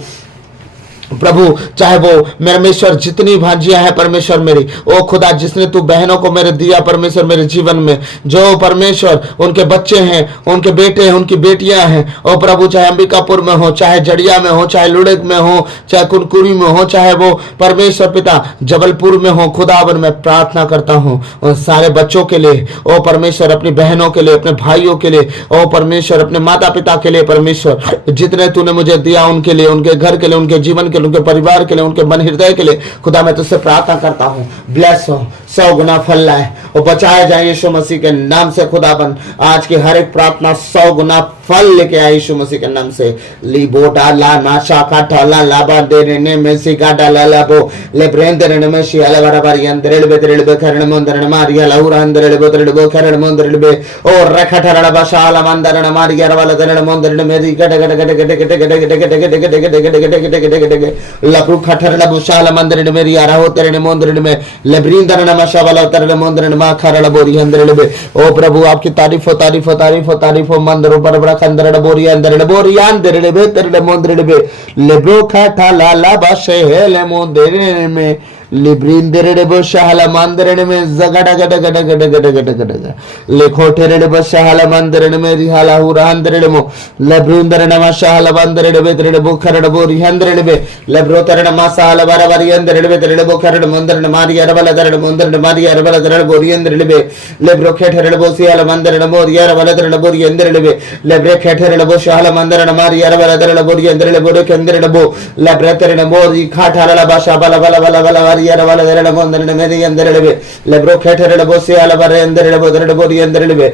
प्रभु, चाहे वो परमेश्वर जितनी भांजियां हैं परमेश्वर मेरी, ओ खुदा जिसने तू बहनों को मेरे दिया परमेश्वर मेरे जीवन में, जो परमेश्वर उनके बच्चे हैं, उनके बेटे हैं, उनकी बेटियां हैं, ओ प्रभु चाहे अंबिकापुर में हो, चाहे जड़िया में हो, चाहे लुड़क में हो, चाहे कुनकुरी में हो, चाहे वो परमेश्वर पिता जबलपुर में हो, खुदावन मैं प्रार्थना करता हूँ उन सारे बच्चों के लिए, ओ परमेश्वर अपनी बहनों के लिए, अपने भाइयों के लिए, ओ परमेश्वर अपने माता पिता के लिए, परमेश्वर जितने तूने मुझे दिया उनके लिए, उनके घर के लिए, उनके जीवन के लिए, उनके परिवार के लिए, उनके मन हृदय के लिए खुदा मैं तुझसे प्रार्थना करता हूँ। ब्लेस हो, 100 गुना फल लाए और बचाए जाए यीशु मसीह के नाम से। खुदाबंद आज की हर एक प्रार्थना 100 गुना फल लेके आए यीशु मसीह के नाम से। लिबोटा ला नाशा काटा ला लाबा देने ने में सी काटा ला लाबो ले ब्रेंदर ने में शी अला बराबर यंदरेल बे खरण मंदर ने मारिया लाउरा अंदरेल बो खरण मंदर बे और रखा ठरड़ा बशाला मंदर ने मारिया वाला दरड़ मंदर ने मेरी गड गड गड गड गड गड गड गड गड गड गड गड गड गड गड लपु खठरड़ा बुशाला मंदर ने मेरी यारा हो तेरे ने मंदर में लेब्रिंदर ने मशा वाला तेरे मंदर ने मा खरड़ा बोरी अंदरेल बे। ओ प्रभु आपकी तारीफ हो, तारीफ हो, तारीफ हो, तारीफ हो। मंदरों पर कंदरड़ बोरी अंदर बोरी अंदर बे तेरे मंदर बे लेब्रो खाटा लाला बाशे ले मंदर में लिब्रिंदरे बशाला मंदर में जगड़ गड गड गड गड गड गड लेखोटेरे बशाला मंदर में रिहाला हुरा अंदर मो लेब्रुंदर नमा शाला मंदर बे तेरे बुखरड़ बोरी अंदर बे लेब्रो तेरे नमा साला बराबर अंदर बे तेरे बुखरड़ मंदर मारी अरबला तेरे मंदर मारी अरबला तेरे बोरी अंदर बे लेब्रो खेठरे बोसियाला मंदर मोरी अरबला तेरे बोरी अंदर बे लेब्रे खेठरे बोशाला मंदर मारी अरबला तेरे बोरी अंदर बोरे के अंदर बो लेब्रे तेरे मोरी खाठाला बाशा बला बला बला बला यार वाला दरड़ मंदर ने मेरी अंदर ले लेब्रो खेठरे बोसे आला बारे अंदर ले दरड़ बोरी अंदर ले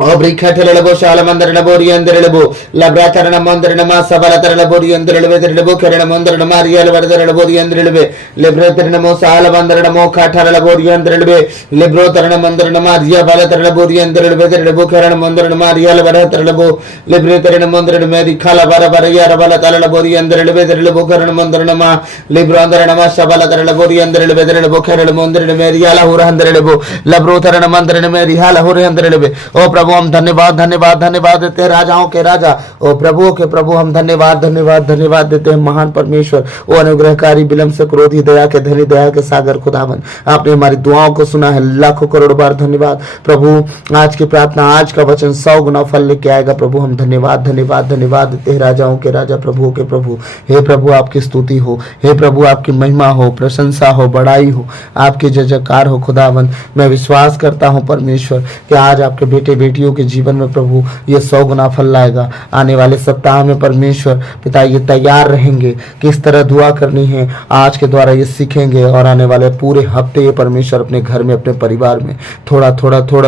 और ब्रिखठले लबो शाला मंदर लबोरी अंदर लबो लब्राचरण मंदर नमा सबला तर लबोरी अंदर लबे तर लबो करण मंदर नमा रियल वरदर लबोरी अंदर लबे लेब्रोतर नमो साल मंदर नमो खाठर लबोरी अंदर लबे लेब्रोतर मंदर नमा रिया वाला तर लबोरी अंदर लबे तर लबो करण मंदर नमा रियल वरदर लबो लेब्रोतर मंदर में दिखाला बारा बारा यार वाला तर लबोरी अंदर लबे तर लबो करण मंदर नमा लेब्रो अंदर नमा सबला तर लबोरी अंदर लबे तर लबो करण मंदर में रियाला हो अंदर लबो लेब्रोतर मंदर में रिहाला हो अंदर लबे। ओ प्रभु प्रभु हम धन्यवाद धन्यवाद धन्यवाद देते हैं, राजाओं के राजा ओ प्रभुओं के प्रभु हम धन्यवाद धन्यवाद धन्यवाद देते हैं। महान परमेश्वर ओ अनुग्रहकारी, विलंब से क्रोधी, दया के धनी, दया के सागर खुदावन, आपने हमारी दुआओं को सुना है। लाखों करोड़ बार धन्यवाद प्रभु। आज की प्रार्थना, आज का वचन 100 गुना फल लेके आएगा प्रभु। हम धन्यवाद धन्यवाद धन्यवाद देते हैं, राजाओं के राजा, प्रभुओं के प्रभु। हे प्रभु आपकी स्तुति हो, हे प्रभु आपकी महिमा हो, प्रशंसा हो, बड़ाई हो, आपकी जय जयकार हो खुदावन। मैं विश्वास करता हूँ परमेश्वर कि आज आपके बेटे बेटियों के जीवन में प्रभु ये 100 गुना फल लाएगा। आने वाले सप्ताह में परमेश्वर पिता ये तैयार रहेंगे किस तरह दुआ करनी है, आज के द्वारा ये सीखेंगे और आने वाले पूरे हफ्ते ये परमेश्वर अपने घर में, अपने परिवार में थोड़ा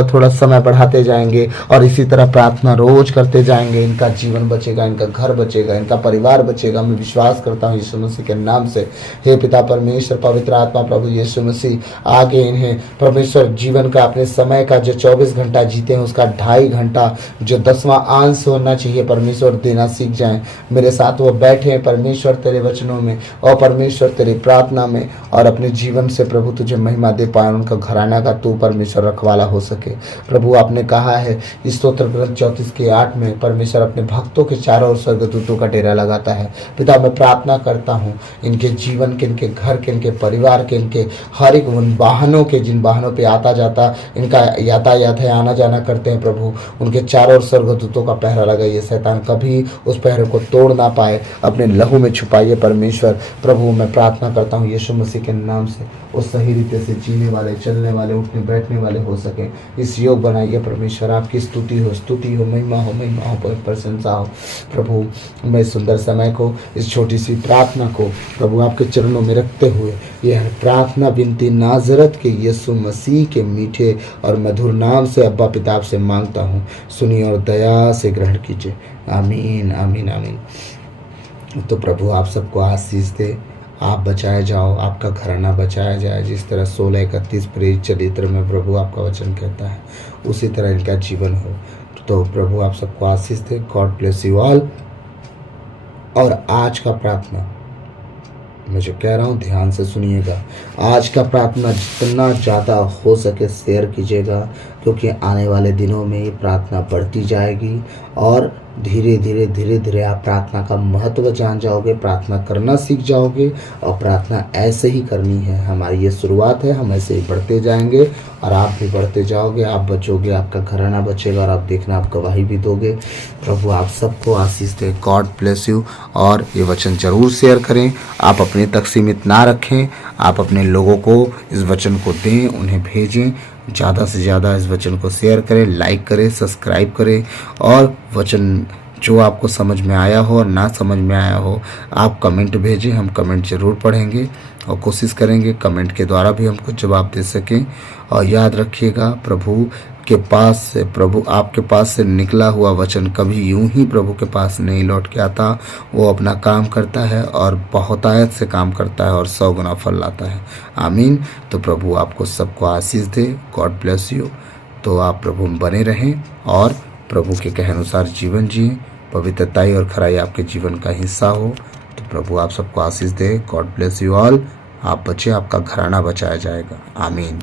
थोड़ा समय बढ़ाते जाएंगे और इसी तरह प्रार्थना रोज करते जाएंगे। इनका जीवन बचेगा, इनका घर बचेगा, इनका परिवार बचेगा। मैं विश्वास करता हूँ यीशु मसीह के नाम से। हे पिता परमेश्वर, पवित्र आत्मा प्रभु यीशु मसीह आगे इन्हें परमेश्वर जीवन का, अपने समय का जो 24 घंटा जीते हैं उसका 2.5 घंटा जो 10वां अंश होना चाहिए परमेश्वर देना सीख जाएं। मेरे साथ वो बैठे हैं परमेश्वर तेरे वचनों में और परमेश्वर तेरी प्रार्थना में, और अपने जीवन से प्रभु तुझे महिमा दे पाए। उनका घराना का तू परमेश्वर रखवाला हो सके प्रभु। आपने कहा है इस स्तोत्र ग्रंथ 34:8 में परमेश्वर अपने भक्तों के चारों ओर स्वर्गदूतों का डेरा लगाता है। पिता मैं प्रार्थना करता हूँ इनके जीवन के, इनके घर के, इनके परिवार के, इनके हर एक उन वाहनों के, जिन वाहनों पे आता जाता इनका यातायात है, आना जाना करते हैं प्रभु, उनके चारों ओर स्वर्गदूतों का पहरा लगाइए। शैतान कभी उस पहरे को तोड़ ना पाए, अपने लहू में छुपाइए परमेश्वर। प्रभु मैं प्रार्थना करता हूँ यीशु मसीह के नाम से वो सही रीति से जीने वाले, चलने वाले, उठने बैठने वाले हो सके, इस योग बनाइए परमेश्वर। आपकी स्तुति हो, महिमा हो, प्रशंसा हो प्रभु। मैं इस सुंदर समय को, इस छोटी सी प्रार्थना को प्रभु आपके चरणों में रखते हुए यह प्रार्थना विनती नाजरत के यीशु मसीह के मीठे और मधुर नाम से अब्बा पिता से मांगता हूँ, सुनिए और दया से ग्रहण कीजिए। आमीन आमीन आमीन। तो प्रभु आप सबको आशीष दे, आप बचाए जाओ, आपका घराना बचाया जाए। जिस तरह 16:31 प्रेरित चरित्र में प्रभु आपका वचन कहता है उसी तरह इनका जीवन हो। तो प्रभु आप सबको आशीष दे। God bless you all. और आज का प्रार्थना मैं जो कह रहा हूँ ध्यान से सुनिएगा। आज का प्रार्थना जितना ज़्यादा हो सके शेयर कीजिएगा, क्योंकि आने वाले दिनों में ये प्रार्थना बढ़ती जाएगी और धीरे धीरे आप प्रार्थना का महत्व जान जाओगे, प्रार्थना करना सीख जाओगे। और प्रार्थना ऐसे ही करनी है, हमारी ये शुरुआत है, हम ऐसे ही बढ़ते जाएंगे और आप भी बढ़ते जाओगे। आप बचोगे, आपका घराना बचेगा और आप देखना आप गवाही भी दोगे। प्रभु आप सबको आशीष दे। God bless you. और ये वचन जरूर शेयर करें, आप अपने तक सीमित ना रखें, आप अपने लोगों को इस वचन को दें, उन्हें भेजें। ज़्यादा से ज़्यादा इस वचन को शेयर करें, लाइक करें, सब्सक्राइब करें। और वचन जो आपको समझ में आया हो और ना समझ में आया हो आप कमेंट भेजें, हम कमेंट ज़रूर पढ़ेंगे और कोशिश करेंगे कमेंट के द्वारा भी हमको जवाब दे सकें। और याद रखिएगा प्रभु के पास से, प्रभु आपके पास से निकला हुआ वचन कभी यूं ही प्रभु के पास नहीं लौट के आता। वो अपना काम करता है और बहुतायत से काम करता है और 100 गुना फल लाता है। आमीन। तो प्रभु आपको सबको आशीष दे। God bless you. तो आप प्रभु में बने रहें और प्रभु के कहे अनुसार जीवन जिए, पवित्रताई और खराई आपके जीवन का हिस्सा हो। तो प्रभु आप सबको आशीष दे। God bless you all. आप बचे, आपका घराना बचाया जाएगा। आमीन।